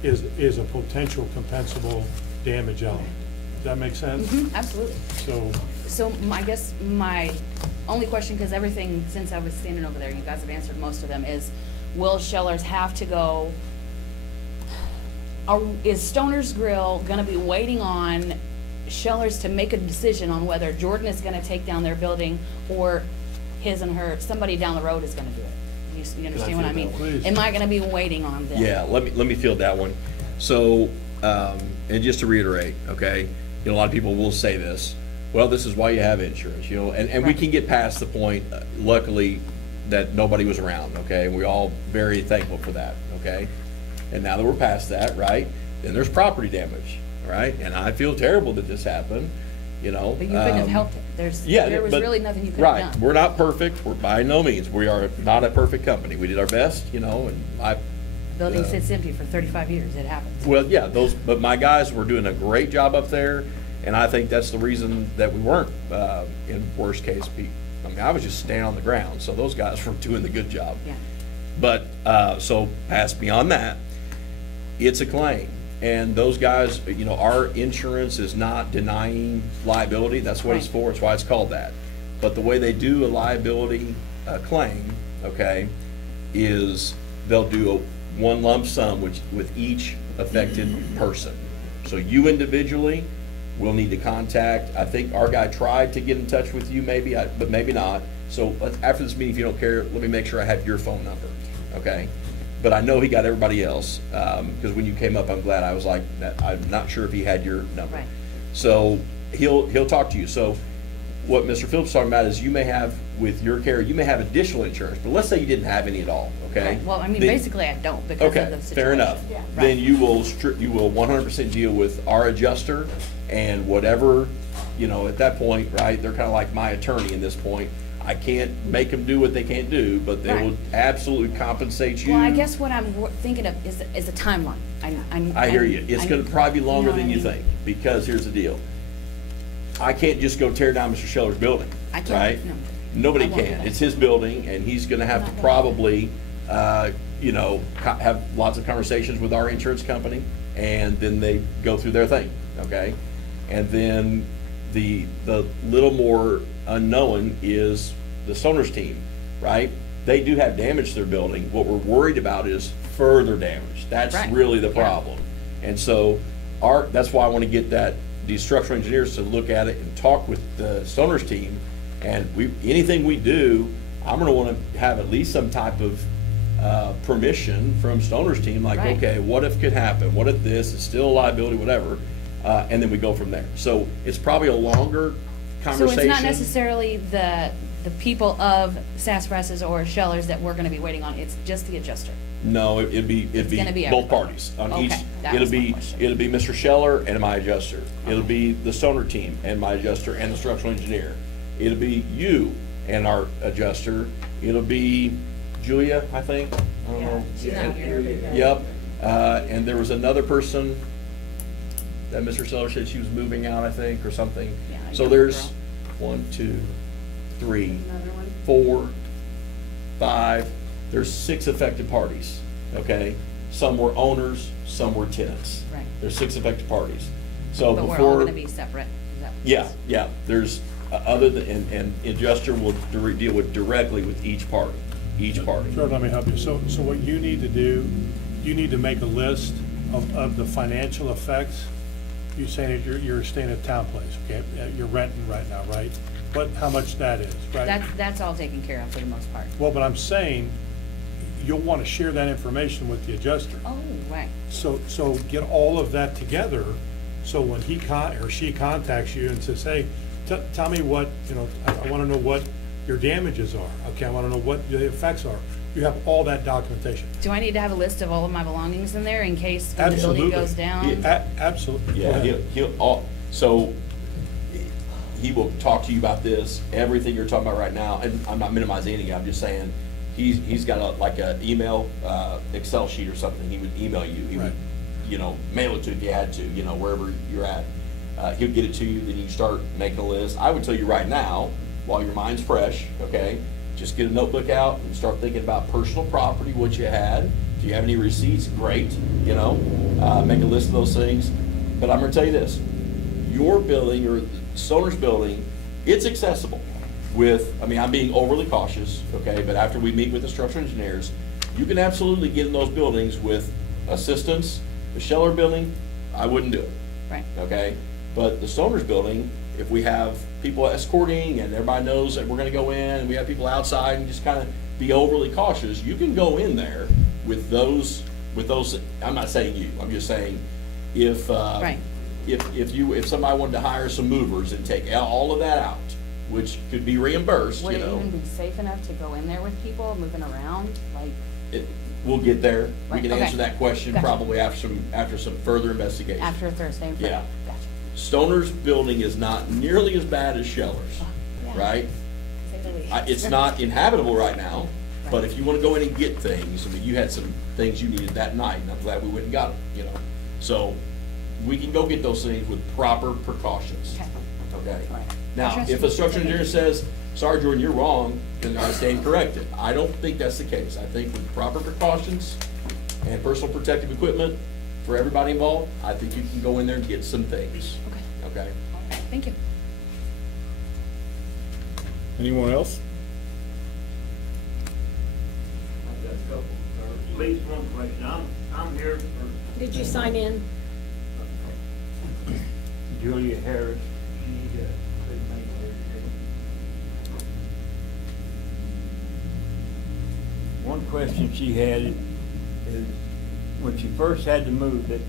is a potential compensable damage element. Does that make sense? absolutely. So, I guess my only question, because everything, since I was standing over there, you guys have answered most of them, is will Schellers have to go? Is Stoner's Grill gonna be waiting on Schellers to make a decision on whether Jordan is gonna take down their building or his and her, somebody down the road is gonna do it? You understand what I mean? Please. Am I gonna be waiting on them? Yeah, let me field that one. So, and just to reiterate, okay, a lot of people will say this, well, this is why you have insurance, and we Right. can get past the point, luckily, that nobody was around, okay? And we're all very thankful for that, okay? And now that we're past that, right, then there's property damage, right? And I feel terrible that this happened, But you couldn't have helped it. There was but- really nothing you could have done. Right, we're not perfect, we're by no means, we are not a perfect company. We did our best, and I, Building sits empty for 35 years, it happens. well, yeah, but my guys were doing a great job up there, and I think that's the reason that we weren't, in worst case, I mean, I was just standing on the ground, so those guys were doing the good job. Yeah. But, so past beyond that, it's a claim. And those guys, you know, our insurance is not denying liability. That's what it's Right. for. It's why it's called that. But the way they do a liability claim, okay, is they'll do a one lump sum with each affected person. So you individually will need to contact, I think our guy tried to get in touch with you maybe, but maybe not. So after this meeting, if you don't care, let me make sure I have your phone number, okay? But I know he got everybody else, because when you came up, I'm glad, I was like, I'm not sure if he had your number. Right. So he'll talk to you. So what Mr. Phillips is talking about is you may have, with your carrier, you may have additional insurance, but let's say you didn't have any at all, okay? Right. Well, I mean, Then- basically I don't because of the Okay, situation. fair enough. Yeah. Then you will 100% deal with our adjuster and whatever, you know, at that point, right, they're kind of like my attorney in this point. I can't make them do what they can't do, but they will Right. absolutely compensate you. Well, I guess what I'm thinking of is a timeline. I hear you. It's gonna probably be longer know than what I you mean? think, because here's the deal. I can't just go tear down Mr. Scheller's building, I can't, right? no. Nobody I won't do can. that. It's his building, and he's gonna have I'm to not gonna do probably, you know, have lots of conversations with our insurance company, and then they go through their thing, okay? And then the little more unknown is the Stoner's team, right? They do have damage to their building. What we're worried about is further damage. That's Right. really the Yeah. problem. And so that's why I want to get these structural engineers to look at it and talk with the Stoner's team. And anything we do, I'm gonna want to have at least some type of permission from Stoner's team, like, Right. okay, what if could happen? What if this is still a liability, whatever? And then we go from there. So it's probably a longer So conversation. it's not necessarily the people of Sassafras or Shellers that we're gonna be waiting on, it's just the adjuster. No, it'd be gonna be both everybody. parties on each. Okay, that It'll was my be, question. it'll be Mr. Scheller and my adjuster. It'll be the Stoner team and my adjuster and the structural engineer. It'll be you and our adjuster. It'll be Julia, I think. I don't know. she's not here. Yep. And there was another person that Mr. Scheller said she was moving out, I think, or something. Yeah, a So young there's girl. 1, 2, 3, Another one? 4, 5, there's 6 affected parties, okay? Some were owners, some were tenants. Right. There's 6 affected parties. So But before. we're all gonna be separate. Is that what it Yeah, is? yeah, there's, other than, and adjuster will deal with directly with each party, each party. Sure, let me help you. So what you need to do, you need to make a list of the financial effects. You're saying that you're staying at Town Place, okay? You're renting right now, right? How much that is, right? That's all taken care of for the most part. Well, but I'm saying, you'll want to share that information with the adjuster. Oh, right. So get all of that together, so when he or she contacts you and says, hey, tell me what, you know, I want to know what your damages are, okay, I want to know what the effects are. You have all that documentation. Do I need to have a list of all of my belongings in there in case when the building Absolutely. goes down? Absolutely. Go Yeah, ahead. so he will talk to you about this, everything you're talking about right now, and I'm not minimizing anything, I'm just saying, he's got like a email, Excel sheet or something, he would email you. He would, Right. you know, mail it to you if you had to, you know, wherever you're at. He'll get it to you, then you start making a list. I would tell you right now, while your mind's fresh, okay, just get a notebook out and start thinking about personal property, what you had. Do you have any receipts? Great, you know, make a list of those things. But I'm gonna tell you this, your building or Stoner's building, it's accessible with, I mean, I'm being overly cautious, okay, but after we meet with the structural engineers, you can absolutely get in those buildings with assistance. The Scheller building, I wouldn't do it. Right. Okay, but the Stoner's building, if we have people escorting and everybody knows that we're gonna go in and we have people outside and just kind of be overly cautious, you can go in there with those, I'm not saying you, I'm just saying if, Right. if somebody wanted to hire some movers and take all of that out, which could be reimbursed, Would you it know. even be safe enough to go in there with people moving around, like? We'll get there. We Right, can okay. answer that question Gotcha. probably after some further investigation. After Thursday and Friday? Yeah. Gotcha. Stoner's building is not nearly as bad as Scheller's, yeah. right? Say the least. It's not inhabitable right now, but Right. if you wanna go in and get things, I mean, you had some things you needed that night, and I'm glad we went and got them, you know? So, we can go get those things with proper precautions, Okay. okay? Right. Now, Interesting. if a structural engineer says, sorry, Jordan, you're wrong, then I stand corrected. I don't think that's the case. I think with proper precautions and personal protective equipment for everybody involved, I think you can go in there and get some things. Okay. Okay? Okay, thank you. Anyone else? I've got a couple, or at least one question. I'm here for Did you sign in? Julia Harris. She couldn't make it today. One question she had is, when she first had to move, that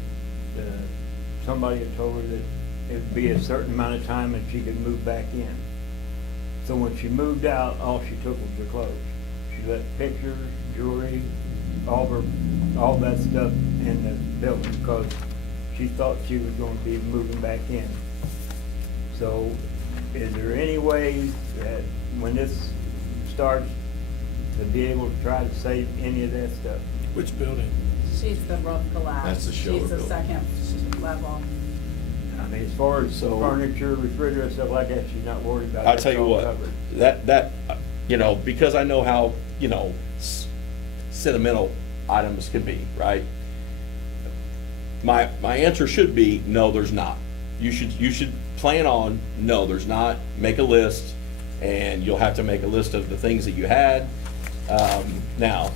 somebody had told her that it would be a certain amount of time and she could move back in. So when she moved out, all she took was her clothes. She left pictures, jewelry, all that stuff in the building because she thought she was going to be moving back in. So is there any way that when this starts to be able to try to save any of that stuff? Which building? She's the roof collapse. That's the shoulder She's the building. second level. I mean, as far as So- furniture, refrigerator, stuff like that, she's not worried about. I'll That's tell you all what, covered. that, because I know how, sentimental items can be, right? My answer should be, no, there's not. You should plan on, no, there's not, make a list, and you'll have to make a list of the things that you had. Now,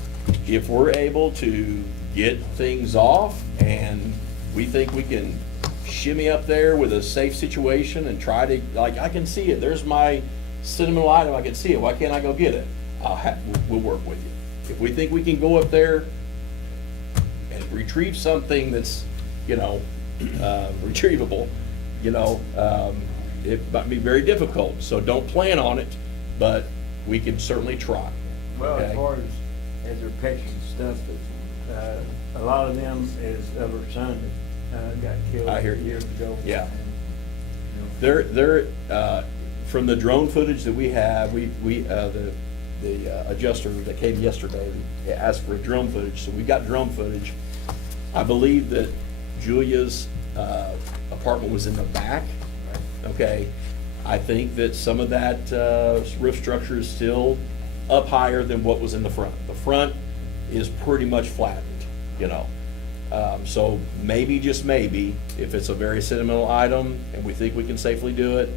if we're able to get things off and we think we can shimmy up there with a safe situation and try to, like, I can see it, there's my sentimental item, I can see it, why can't I go get it? We'll work with you. If we think we can go up there and retrieve something that's, retrievable, it might be very difficult, so don't plan on it, but we can certainly try. Well, okay? as far as her pictures and stuff, a lot of them is of her son that got killed I hear you. years ago. Yeah. They're, from the drone footage that we have, the adjuster that came yesterday asked for drone footage, so we got drone footage. I believe that Julia's apartment was in the back, okay? I think that some of that roof structure is still up higher than what was in the front. The front is pretty much flattened, So maybe, just maybe, if it's a very sentimental item and we think we can safely do it,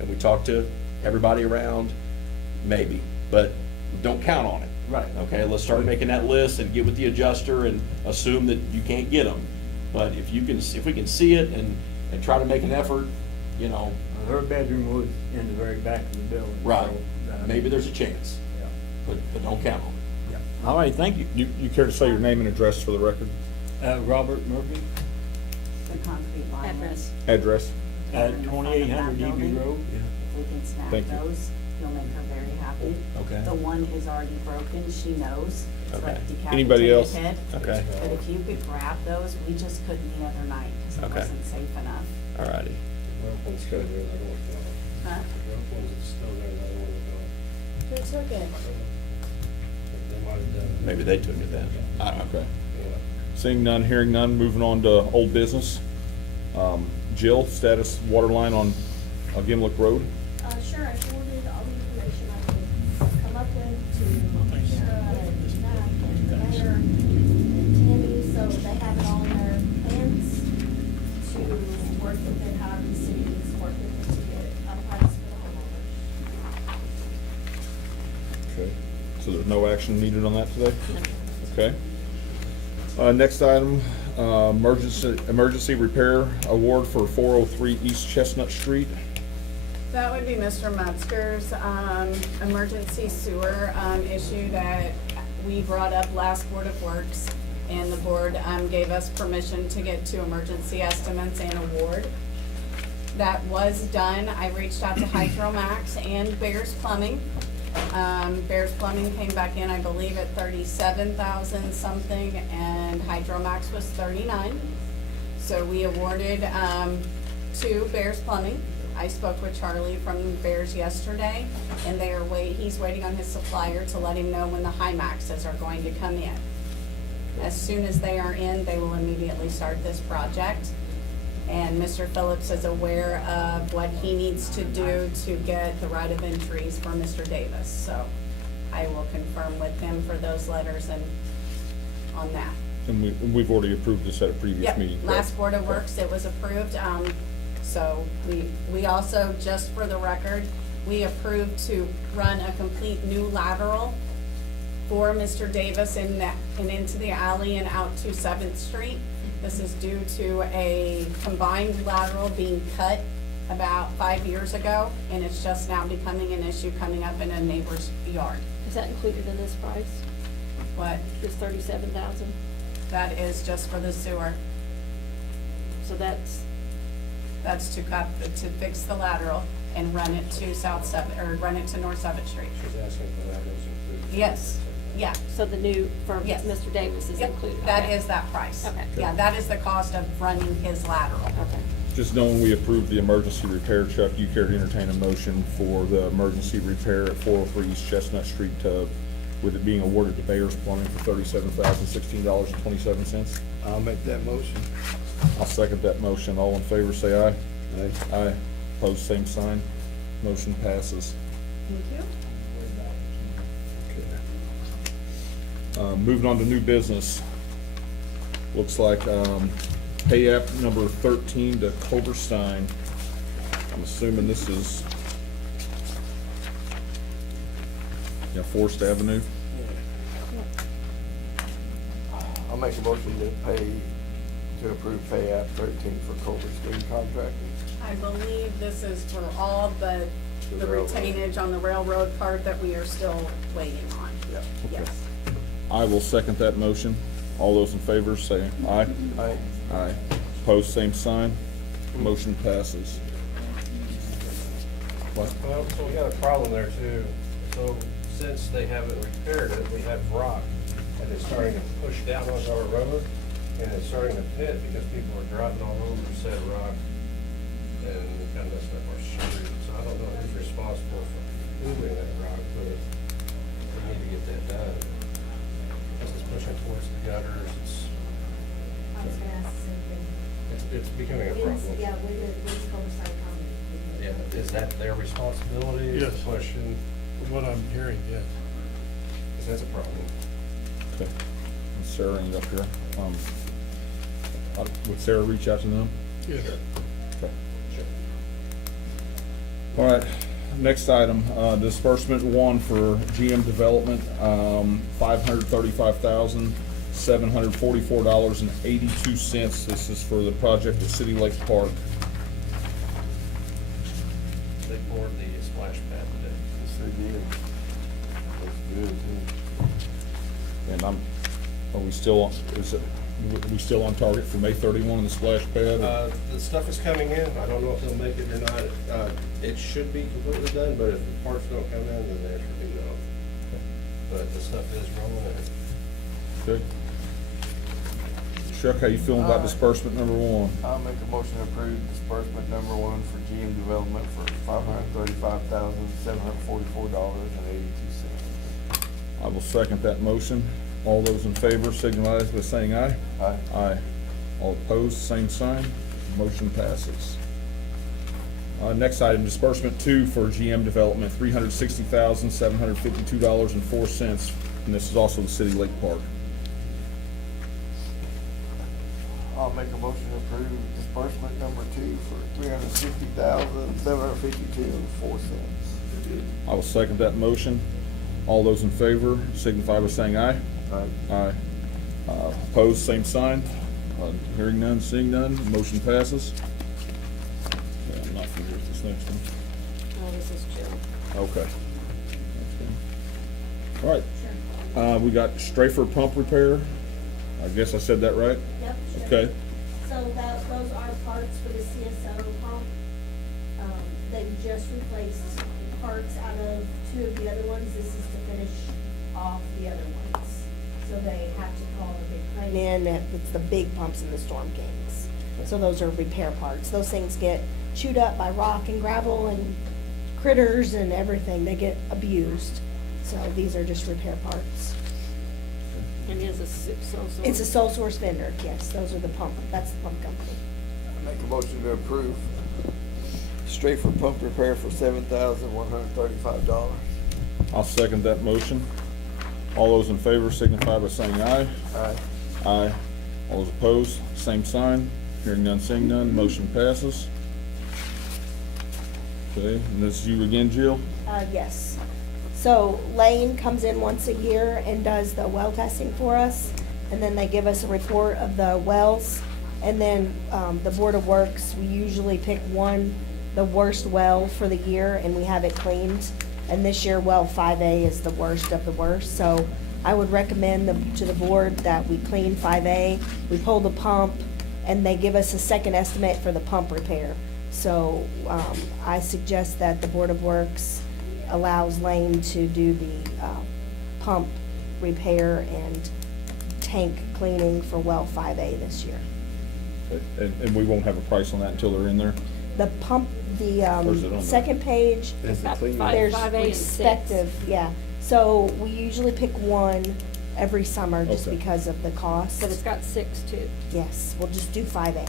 and we talk to everybody around, maybe, but don't count on it. Right. Okay, let's start making that list and get with the adjuster and assume that you can't get them. But if we can see it and try to make an effort, Her bedroom was in the very back of the building. right, so, maybe there's a chance, Yeah. but don't count on it. All right, thank you. You care to say your name and address for the record? Robert Murphy, The concrete line. Address. Address? at 2800 EB Road. If we can snap Thank you. those, you'll make her very happy. Okay. The one is already broken, she knows. It's Okay. like Anybody decapitated else? head. Okay, But if you could grab those, we just couldn't the other night because it Okay. wasn't safe enough. all righty. Huh? Who took it? Maybe they took it then. I don't know. Okay. Seeing none, hearing none, moving on to old business. Jill, status water line on Gimlick Road? Sure, I forwarded all the information I could come up with to Sarah and Matt and Mayor and Tammy, so they have it all in their plans to work within however the city needs to work with it to get it a price for the homeowners. Okay. So there's no action needed on that today? Okay. Next item, emergency repair award for 403 East Chestnut Street. That would be Mr. Metzger's emergency sewer issue that we brought up last Board of Works, and the board gave us permission to get 2 emergency estimates and award. That was done. I reached out to Hydromax and Bears Plumbing. Bears Plumbing came back in, I believe, at 37,000 something, and Hydromax was 39. So we awarded to Bears Plumbing. I spoke with Charlie from Bears yesterday, and he's waiting on his supplier to let him know when the Hymaxes are going to come in. As soon as they are in, they will immediately start this project. And Mr. Phillips is aware of what he needs to do to get the right of entries for Mr. Davis. So I will confirm with him for those letters and on that. And we've already approved this at a previous Yep, meeting. correct? last Board of Works, it was approved. So we also, just for the record, we approved to run a complete new lateral for Mr. Davis and into the alley and out to 7th Street. This is due to a combined lateral being cut about 5 years ago, and it's just now becoming an issue coming up in a neighbor's yard. Is that included in this price, But this 37,000? that is just for the sewer. So that's, That's to fix the lateral and run it to run it to North 7th Street. She's asking for that was included. Yes, yeah. so the new, for Yes. Mr. Davis is Yep, included? that Okay. is that price. Okay. Yeah, that is the cost of running his lateral. Okay. Just knowing we approved the emergency repair, Chuck, you care to entertain a motion for the emergency repair at 403 East Chestnut Street, with it being awarded to Bayer's Plumbing for $37,016.27? I'll make that motion. I'll second that motion. All in favor, say aye. Aye. Aye. Opposed, same sign. Motion passes. Thank you. Moving on to new business. Looks like pay app number 13 to Culberstein. I'm assuming this is Forest Avenue. I'll make a motion to approve pay app 13 for Culver Street contracting. I believe this is for all the railroad. retainage on the railroad part that we are still waiting on. Yeah. Yes. I will second that motion. All those in favor say aye. Aye. Aye. Opposed, same sign. Motion passes. What? Well, so we got a problem there too. So since they haven't repaired it, we have rock and it's starting to push down onto our road and it's starting to pit because people are driving all over said rock and it kind of messed up our street. So I don't know who's responsible for moving that rock, but we need to get that done. Because it's pushing towards the gutters, I was gonna ask the same thing. it's becoming a problem. Yeah, when's Culver coming? Yeah, is that their responsibility? Is Yes. the question, From what I'm hearing, yes. because that's a problem. Okay. Sarah ain't up here. Would Sarah reach out to them? Yes. Okay. All right, next item, disbursement one for GM Development, $535,744.82. This is for the project at City Lake Park. They poured the splash pad today. Yes, they did. Looks good too. And are we still, we still on target for May 31 on the splash pad? The stuff is coming in. I don't know if they'll make it or not. It should be completely done, but if the parts don't come in, then there should be no. But the stuff is rolling in. Good. Chuck, how you feeling about disbursement number one? I'll make a motion to approve disbursement number one for GM Development for $535,744.82. I will second that motion. All those in favor signify by saying aye. Aye. Aye. All opposed, same sign. Motion passes. Next item, disbursement two for GM Development, $360,752.04, and this is also the City Lake Park. I'll make a motion to approve disbursement number two for $360,752.04. I will second that motion. All those in favor signify by saying aye. Aye. Aye. Opposed, same sign. Hearing none, seeing none, motion passes. Yeah, I'm not familiar with this next one. This is Jill. Okay. All right. We got Strafer pump repair. I guess I said that right? Yep. sure. Okay. So those are parts for the CSO pump. They just replaced parts out of two of the other ones. This is to finish off the other ones. So they have to call the big crane in. It's the big pumps in the Storm Kings. So those are repair parts. Those things get chewed up by rock and gravel and critters and everything. They get abused. So these are just repair parts. And is a sole source? It's a sole source vendor, yes. Those are the pump, that's the pump company. Make a motion to approve. Straight for pump repair for $7,135. I'll second that motion. All those in favor signify by saying aye. Aye. Aye. All those opposed, same sign. Hearing none, seeing none, motion passes. Okay, and this is you again, Jill? Yes. So Lane comes in once a year and does the well testing for us, and then they give us a report of the wells. And then, the Board of Works, we usually pick the worst well for the year, and we have it cleaned. And this year, well 5A is the worst of the worst, so I would recommend to the board that we clean 5A, we pull the pump, and they give us a second estimate for the pump repair. So, I suggest that the Board of Works allows Lane to do the, pump repair and tank cleaning for well 5A this year. And we won't have a price on that until they're in there? The pump, Or is it on the there? second page, Is it clean? there's 5A and 6. respective, yeah. So we usually pick one every summer just Okay. because of the cost. But it's got 6 too. Yes, we'll just do 5A.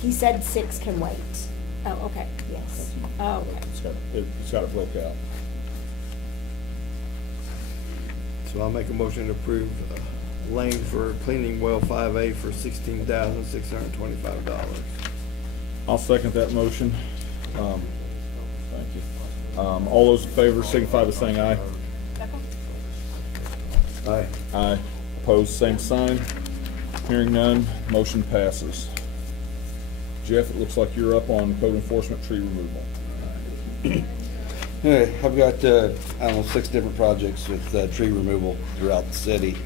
He said 6 can wait, Oh, okay. yes. Oh, okay. It's got it broke out. So I'll make a motion to approve Lane for cleaning well 5A for $16,625. I'll second that motion. Thank you. All those in favor signify by saying aye. Aye. Aye. Opposed, same sign. Hearing none, motion passes. Jeff, it looks like you're up on code enforcement tree removal. Hey, I've got, I don't know, 6 different projects with tree removal throughout the city.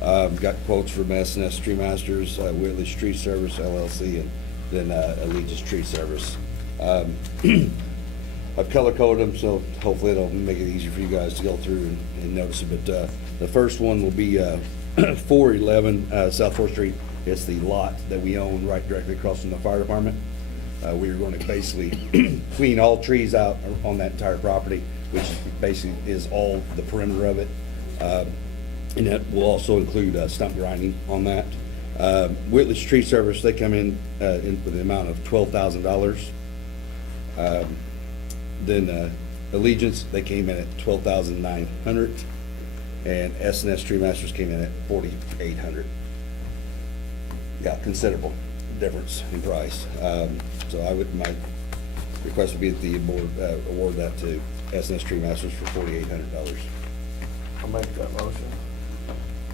Got quotes from S&S Tree Masters, Whitley's Tree Service LLC, and then Allegiance Tree Service. I've color coded them, so hopefully it'll make it easier for you guys to go through and notice it. But the first one will be 411 South 4th Street. It's the lot that we own right directly across from the fire department. We are going to basically clean all trees out on that entire property, which basically is all the perimeter of it. And that will also include stump grinding on that. Whitley's Tree Service, they come in with the amount of $12,000. Then Allegiance, they came in at $12,900, and S&S Tree Masters came in at $4,800. Yeah, considerable difference in price. So my request would be that the board award that to S&S Tree Masters for $4,800. I'll make that motion.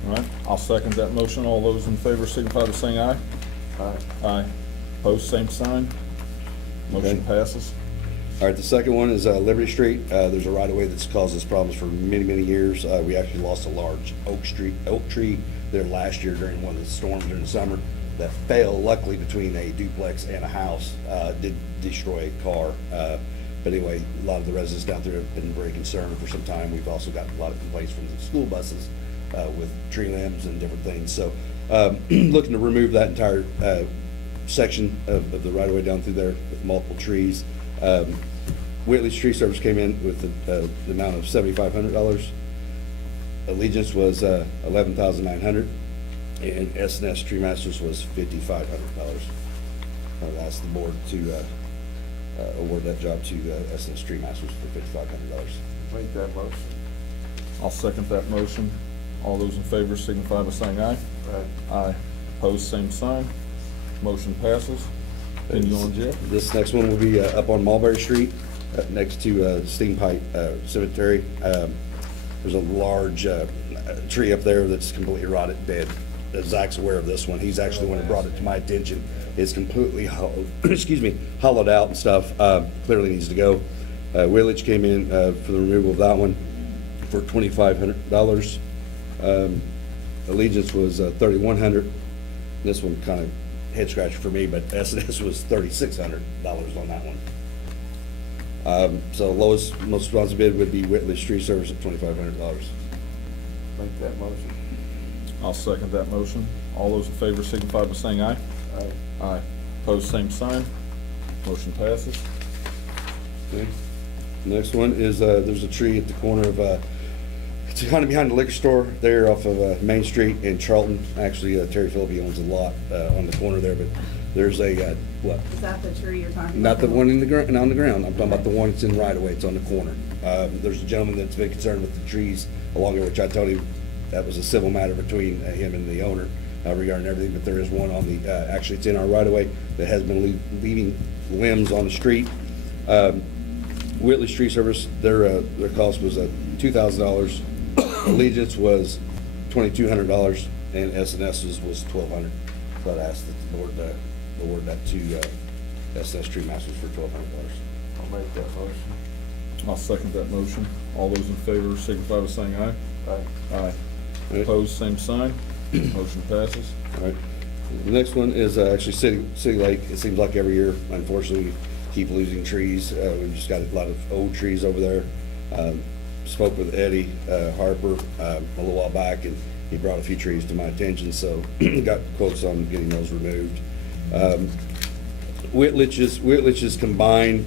All right, I'll second that motion. All those in favor signify by saying aye. Aye. Aye. Opposed, same sign. Motion Okay. passes. All right, the second one is Liberty Street. There's a right-of-way that's caused us problems for many, many years. We actually lost a large oak tree there last year during one of the storms during the summer that fell, luckily, between a duplex and a house. Did destroy a car. But anyway, a lot of the residents down there have been very concerned for some time. We've also got a lot of complaints from the school buses with tree limbs and different things. So looking to remove that entire section of the right-of-way down through there with multiple trees. Whitley's Tree Service came in with the amount of $7,500. Allegiance was $11,900, and S&S Tree Masters was $5,500. I've asked the board to award that job to S&S Tree Masters for $5,500. Make that motion. I'll second that motion. All those in favor signify by saying aye. Aye. Aye. Opposed, same sign. Motion passes. Continue on, Jeff. This next one will be up on Mulberry Street, next to Steam Pipe Cemetery. There's a large tree up there that's completely rotted dead. Zach's aware of this one. He's actually the one who brought it to my attention. It's completely hollowed out and stuff. Clearly needs to go. Willage came in for the removal of that one for $2,500. Allegiance was $3,100. This one kind of head scratcher for me, but S&S was $3,600 on that one. So lowest, most responsive bid would be Whitley's Tree Service at $2,500. Make that motion. I'll second that motion. All those in favor signify by saying aye. Aye. Aye. Opposed, same sign. Motion passes. Okay. Next one is, there's a tree at the corner of, it's kind of behind the liquor store there off of Main Street in Charlton. Actually, Terry Philby owns a lot on the corner there, but There's a, what? Is that the tree you're talking about? Not the one in the ground, on the ground. I'm talking about the one that's in right of way. It's on the corner. There's a gentleman that's been concerned with the trees along there, which I told him that was a civil matter between him and the owner regarding everything. But there is one on the, actually it's in our right of way that has been leaving limbs on the street. Whitley Street Service, their cost was $2,000. Allegiance was $2,200, and S&S's was $1,200. So I'd ask that the board award that to S&S Tree Masters for $1,200. I'll make that motion. I'll second that motion. All those in favor signify by saying aye. Aye. Aye. Aye. Opposed, same sign. Motion passes. All right. The next one is actually City Lake. It seems like every year, unfortunately, we keep losing trees. We've just got a lot of old trees over there. Spoke with Eddie Harper a little while back, and he brought a few trees to my attention, so got quotes on getting those removed. Whitlich's combined,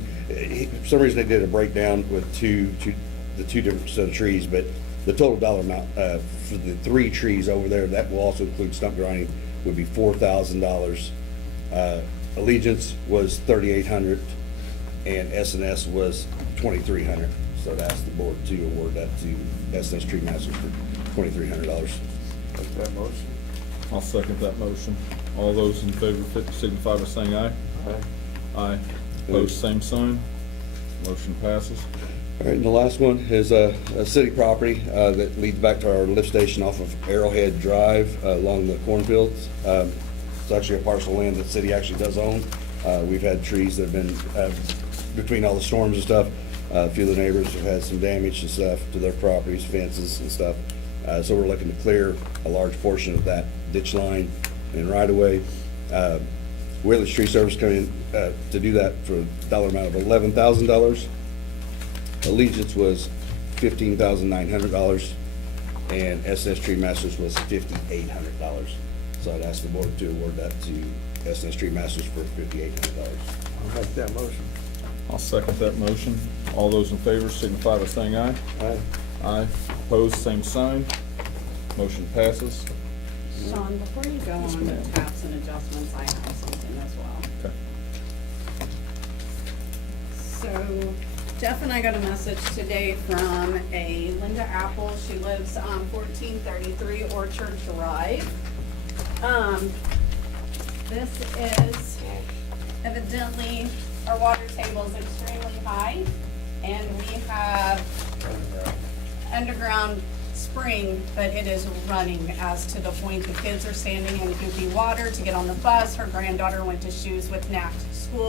for some reason they did a breakdown with the two different set of trees, but the total dollar amount for the 3 trees over there, that will also include stump grinding, would be $4,000. Allegiance was $3,800, and S&S was $2,300. So I'd ask the board to award that to S&S Tree Masters for $2,300. Make that motion. I'll second that motion. All those in favor signify by saying aye. Aye. Aye. Opposed, same sign. Motion passes. All right, and the last one is a city property that leads back to our lift station off of Arrowhead Drive along the cornfields. It's actually a parcel of land that the city actually does own. We've had trees that have been, between all the storms and stuff, a few of the neighbors have had some damage and stuff to their properties, fences and stuff. So we're looking to clear a large portion of that ditch line and right of way. Whitley Street Service coming in to do that for a dollar amount of $11,000. Allegiance was $15,900, and S&S Tree Masters was $5,800. So I'd ask the board to award that to S&S Tree Masters for $5,800. I'll make that motion. I'll second that motion. All those in favor signify by saying aye. Aye. Aye. Opposed, same sign. Motion passes. Sean, before you go on to taps and adjustments, I have something as well. Okay. So Jeff and I got a message today from a Linda Apple. She lives on 1433 Orchard Drive. This is evidently, our water table is extremely high, and we have underground spring, but it is running as to the point the kids are standing in goopy water to get on the bus. Her granddaughter went to school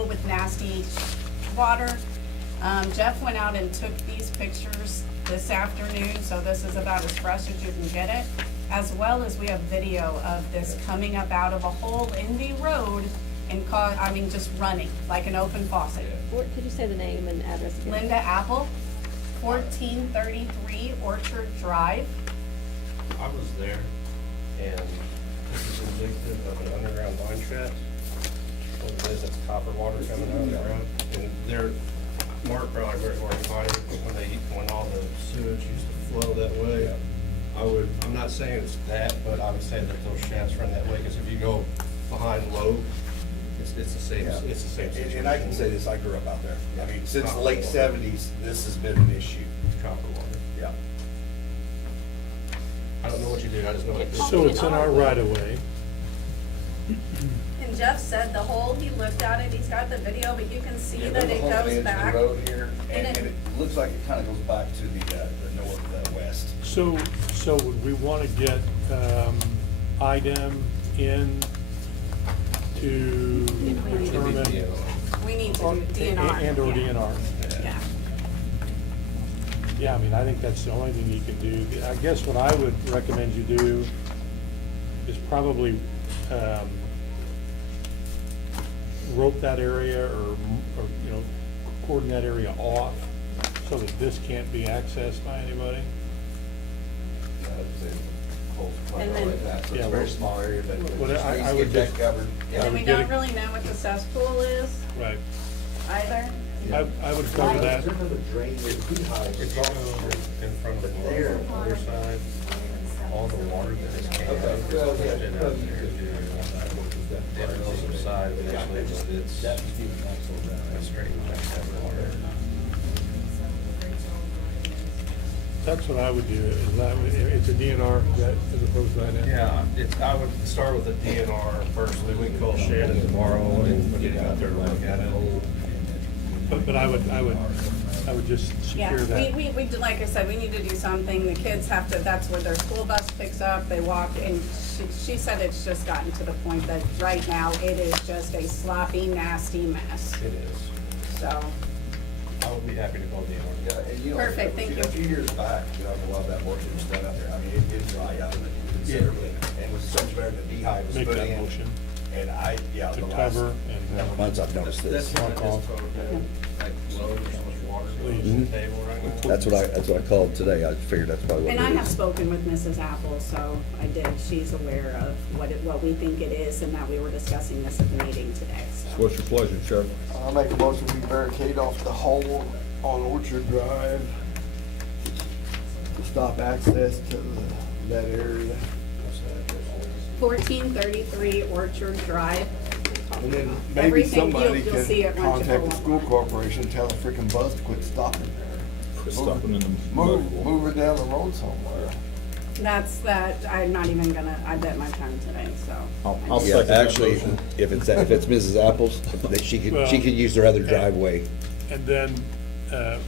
with nasty water. Jeff went out and took these pictures this afternoon, so this is about as fresh as you can get it. As well as we have video of this coming up out of a hole in the road and just running like an open faucet. Could you say the name and address again? Linda Apple, 1433 Orchard Drive. I was there, and this is indicative of an underground mine shaft. What it is, it's copper water coming out of the ground, and they're marked probably where to find it when all the sewage used to flow that way. I'm not saying it's that, but I would say that those shafts run that way, because if you go behind Lowe, it's the same, it's the same situation. And I can say this, I grew up out there. I mean, since the late '70s, this has been an issue. Copper water. Yeah. I don't know what you do, I just know it. So it's in our right of way. And Jeff said the hole, he looked at it, he's got the video, but you can see Yeah, that there's it a whole goes edge of back. the road here, And and it- it looks like it kind of goes back to the north, west. So would we want to get IDEM in to determine? We need to do DNR. And/or yeah. DNR? Yeah. Yeah, I mean, I think that's the only thing you can do. I guess what I would recommend you do is probably rope that area or, cordon that area off so that this can't be accessed by anybody. And then- It's Yeah, a very small area, but What just I needs to would get that just- covered. I And would we get don't it- really know what the cesspool is Right. either. I would cover that. It's also in front of the other side. all the water that just came out. Pushed it out there, dude. It will subside eventually, but it's straight back that water. That's what I would do, is I would, it's a DNR that, as opposed to that. Yeah, I would start with a DNR firstly. We can call Shannon tomorrow and get him out there to look at it. But I would just Yeah, secure that. we, like I said, we need to do something. The kids have to, that's where their school bus picks up, they walk, and she said it's just gotten to the point that right now it is just a sloppy, nasty mess. It is. So, I would be happy to call DNR. Yeah, and you know, Perfect, thank you. A few years back, you know, a lot of that work that was done out there, I mean, it did dry out considerably, and was so much better than Beehive was Make put that in. motion And yeah, to the last. cover and. Once I've noticed this. That's what I just told him, like, low, there's so much water Please. on the table right now. That's what I called today. I figured that's probably what and it I is. have spoken with Mrs. Apple, so I did, she's aware of what we think it is, and that we were discussing this at the meeting today, so. What's your pleasure, Sheriff? I'll make a motion we barricade off the whole on Orchard Drive to stop access to that area. 1433 Orchard Drive. And then maybe Everything, somebody you'll see can it once you contact pull the up. school corporation, tell the freaking bus to quit stopping. Quit stopping in the Move it down the road somewhere. That, I'm not even gonna, I bet my time today, so. I'll Yeah, second that actually, motion. if it's Mrs. Apples, that she Well, could use their other driveway. And then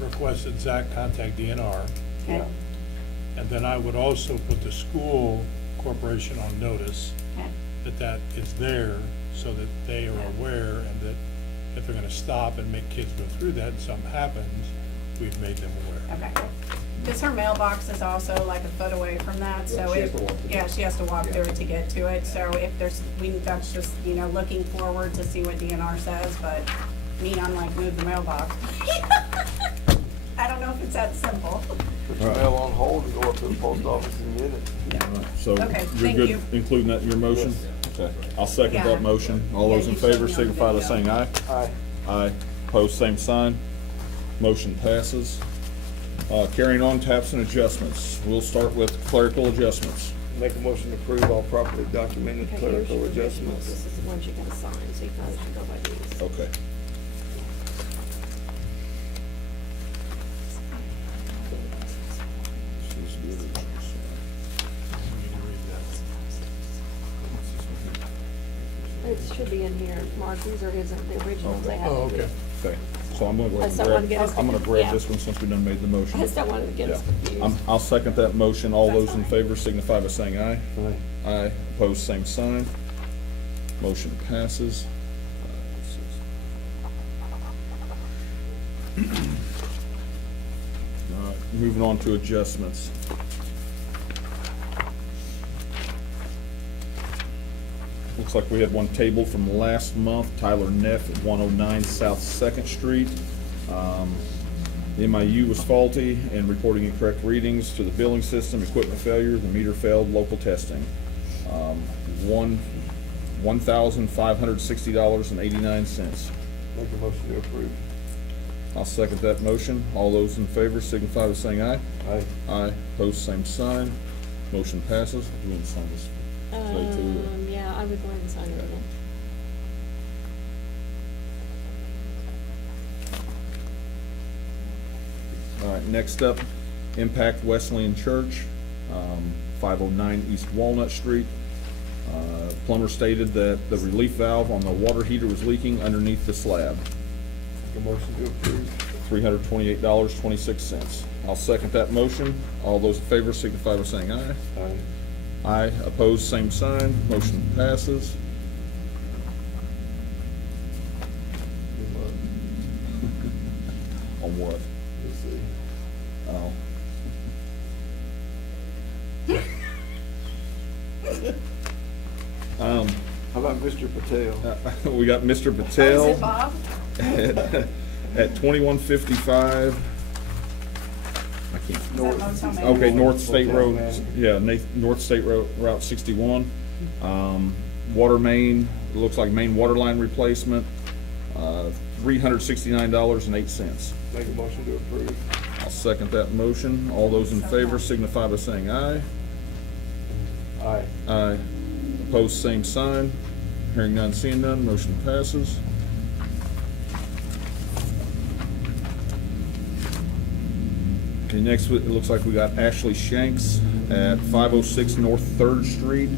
request that Zach contact DNR. Okay, And then I would also put the school corporation on notice okay, that is there, so that they are aware, and that if they're gonna stop and make kids go through that and something happens, we've made them aware. okay. Because her mailbox is also like a foot away from that, so if, yeah, she has to walk through it to get to it, so if there's, that's just, looking forward to see what DNR says, but me, I'm like, move the mailbox. I don't know if it's that simple. Put your mail on hold and go up to the post office and get it. All right, so Okay, you're thank good you. including that in your motion? Okay, I'll second Yeah. that motion. All Yeah, those in you showed favor me on signify by video. saying aye. Aye. Aye. Opposed, same sign. Motion passes. Carrying on, taps and adjustments. We'll start with clerical adjustments. Make a motion to approve all properly documented Okay, here's clerical your provisionals. adjustments. This is the ones you gotta sign, so you guys can go by these. Okay. It should be in here, Mark, these are the originals, they have Oh, to be. okay. Okay, so I'm gonna go I ahead just don't wanna and get grab, us- I'm gonna grab yeah. this one since we done made the motion. I just don't want to get us Yeah. confused. I'll second that motion. All That's those in fine. favor signify by saying aye. Aye. Aye. Opposed, same sign. Motion passes. All right, moving on to adjustments. Looks like we had one table from last month, Tyler Neff at 109 South Second Street. The MIU was faulty and reporting incorrect readings to the billing system, equipment failure, the meter failed, local testing. $1,560.89. Make a motion to approve. I'll second that motion. All those in favor signify by saying aye. Aye. Aye. Opposed, same sign. Motion passes. Do you want to sign this today too? Yeah, I would go ahead and sign it again. All right, next up, Impact Wesleyan Church, 509 East Walnut Street. Plumber stated that the relief valve on the water heater was leaking underneath the slab. Make a motion to approve. $328.26. I'll second that motion. All those in favor signify by saying aye. Aye. Aye. Opposed, same sign. Motion passes. On what? Let's see. Oh. How about Mr. Patel? We got Mr. Oh, Patel. is it Bob? At 2155. I can't. Is that Motel Man? Okay, North State Motel Road, Man. yeah, North State Road, Route 61. Water main, it looks like main water line replacement, $369.08. Make a motion to approve. I'll second that motion. All those in favor signify by saying aye. Aye. Aye. Opposed, same sign. Hearing none, seeing none, motion passes. Okay, next, it looks like we got Ashley Shanks at 506 North Third Street.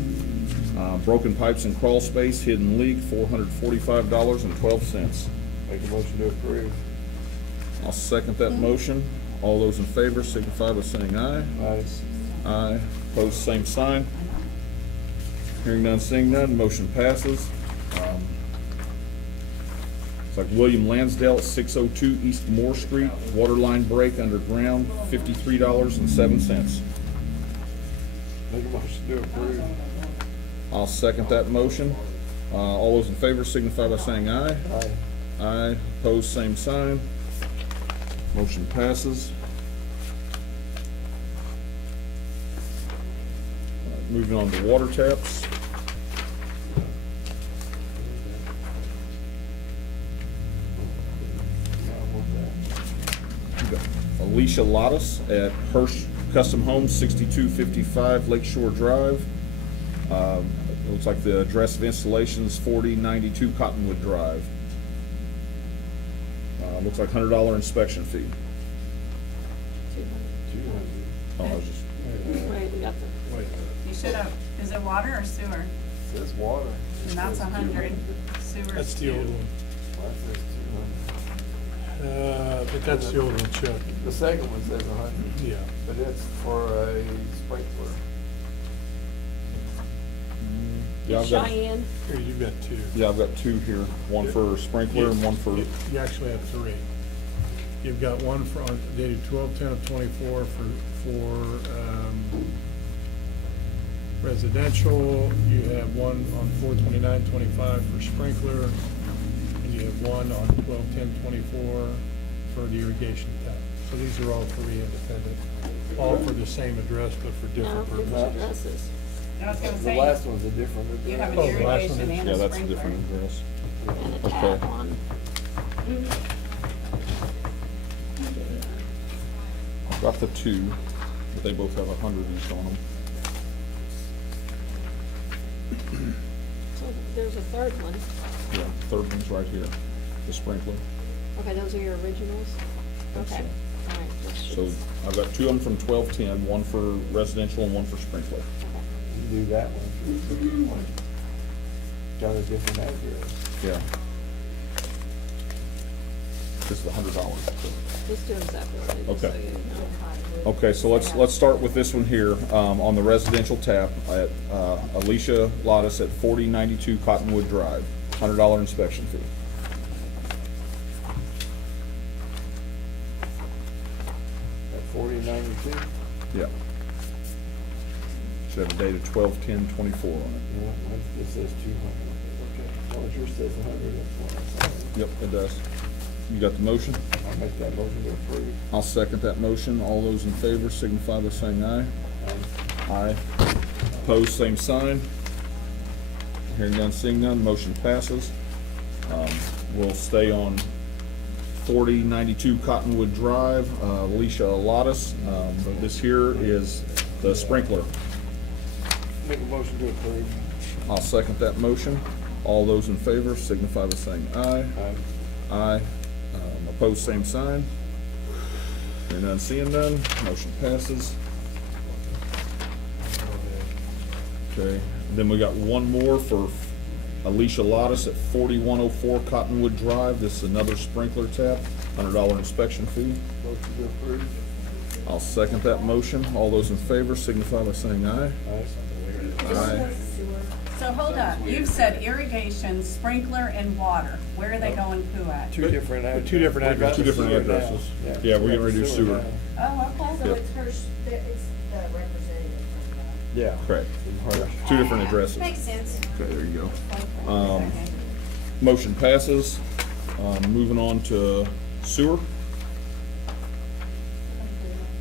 Broken pipes and crawl space, hidden leak, $445.12. Make a motion to approve. I'll second that motion. All those in favor signify by saying aye. Aye. Aye. Opposed, same sign. Hearing none, seeing none, motion passes. It's like William Lansdale at 602 East Moore Street, water line break underground, $53.07. Make a motion to approve. I'll second that motion. All those in favor signify by saying aye. Aye. Aye. Opposed, same sign. Motion passes. Moving on to water taps. We got Alicia Lottis at Hirsch Custom Homes, 6255 Lakeshore Drive. It looks like the address of installation is 4092 Cottonwood Drive. Looks like $100 inspection fee. 200. Oh, I was just, Wait, we got the, You should have, is it water or sewer? Says water. And that's 100, sewer's That's the old 2. one. Mine says 200. But that's the old one, Chuck. The second one says 100, Yeah. but it's for a sprinkler. yeah, I've got, Cheyenne, Here, you've got two. yeah, I've got two here, one for sprinkler and one for, You actually have three. You've got one for, dated 12/10/24 for residential. You have one on 4/29/25 for sprinkler. And you have one on 12/10/24 for the irrigation tap. So these are all three independent, all for the same address, but for no, different different purposes. addresses. I was gonna The say, last one's a different you have address. an Oh, the last one irrigation is- and yeah, a that's a sprinkler. different address. And a Okay. tab on. I've got the two, but they both have 100 each on them. So there's a third one. Yeah, third one's right here, the sprinkler. Okay, those are your originals? That's Okay, it. all right. So I've got two of them from 1210, one for residential and one for sprinkler. You do that one. Got a different address. Yeah. This is $100. Let's do them separately, just so Okay. you know. Okay, so let's start with this one here, on the residential tap at, Alicia Lottis at 4092 Cottonwood Drive, $100 inspection fee. At 4092? Yeah. Should have a date of 12/10/24 on it. Yeah, mine just says 200. Okay, as long as yours says 100, that's what I'm saying. Yep, it does. You got the motion? I'll make that motion to approve. I'll second that motion. All those in favor signify by saying aye. Aye. Opposed, same sign. Hearing none, seeing none, motion passes. We'll stay on 4092 Cottonwood Drive, Alicia Lottis. This here is the sprinkler. Make a motion to approve. I'll second that motion. All those in favor signify by saying aye. Aye. Aye. Opposed, same sign. Hearing none, seeing none, motion passes. Okay, then we got one more for Alicia Lottis at 4104 Cottonwood Drive. This is another sprinkler tap, $100 inspection fee. Motion to approve. I'll second that motion. All those in favor signify by saying aye. Aye. Aye. So hold up, you've said irrigation, sprinkler, and water. Where are they going poo at? Two different addresses. Two different We got addresses. Two the different sewer now. addresses. Yeah, we're getting ready to do sewer. now. Oh, okay. So Yep. it's her, it's the representative from Yeah. Correct. From her. Two different addresses. Makes sense. Okay, there you go. Motion passes. Moving on to sewer.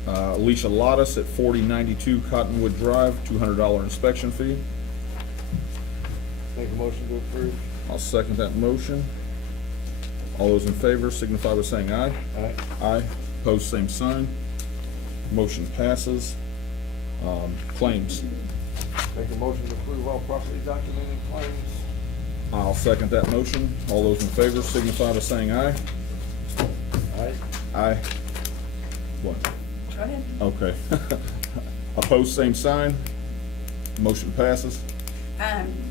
Alicia Lottis at 4092 Cottonwood Drive, $200 inspection fee. Make a motion to approve. I'll second that motion. All those in favor signify by saying aye. Aye. Aye. Opposed, same sign. Motion passes. Claims. Make a motion to approve all properly documented claims. I'll second that motion. All those in favor signify by saying aye. Aye. Aye. What? Go ahead. Okay. Opposed, same sign. Motion passes.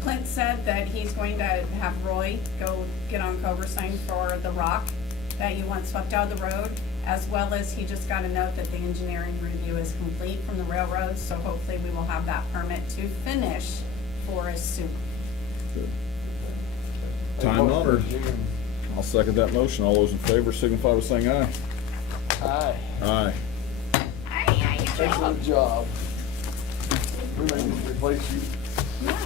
Clint said that he's going to have Roy go get on Coberstein for the rock that you want swept out of the road, as well as he just got a note that the engineering review is complete from the railroad, so hopefully we will have that permit to finish for us soon. Good. Make a Time motion to honored. adjourn. I'll second that motion. All those in favor signify by saying aye. Aye. Aye. Excellent job. We may need to replace you. Yeah.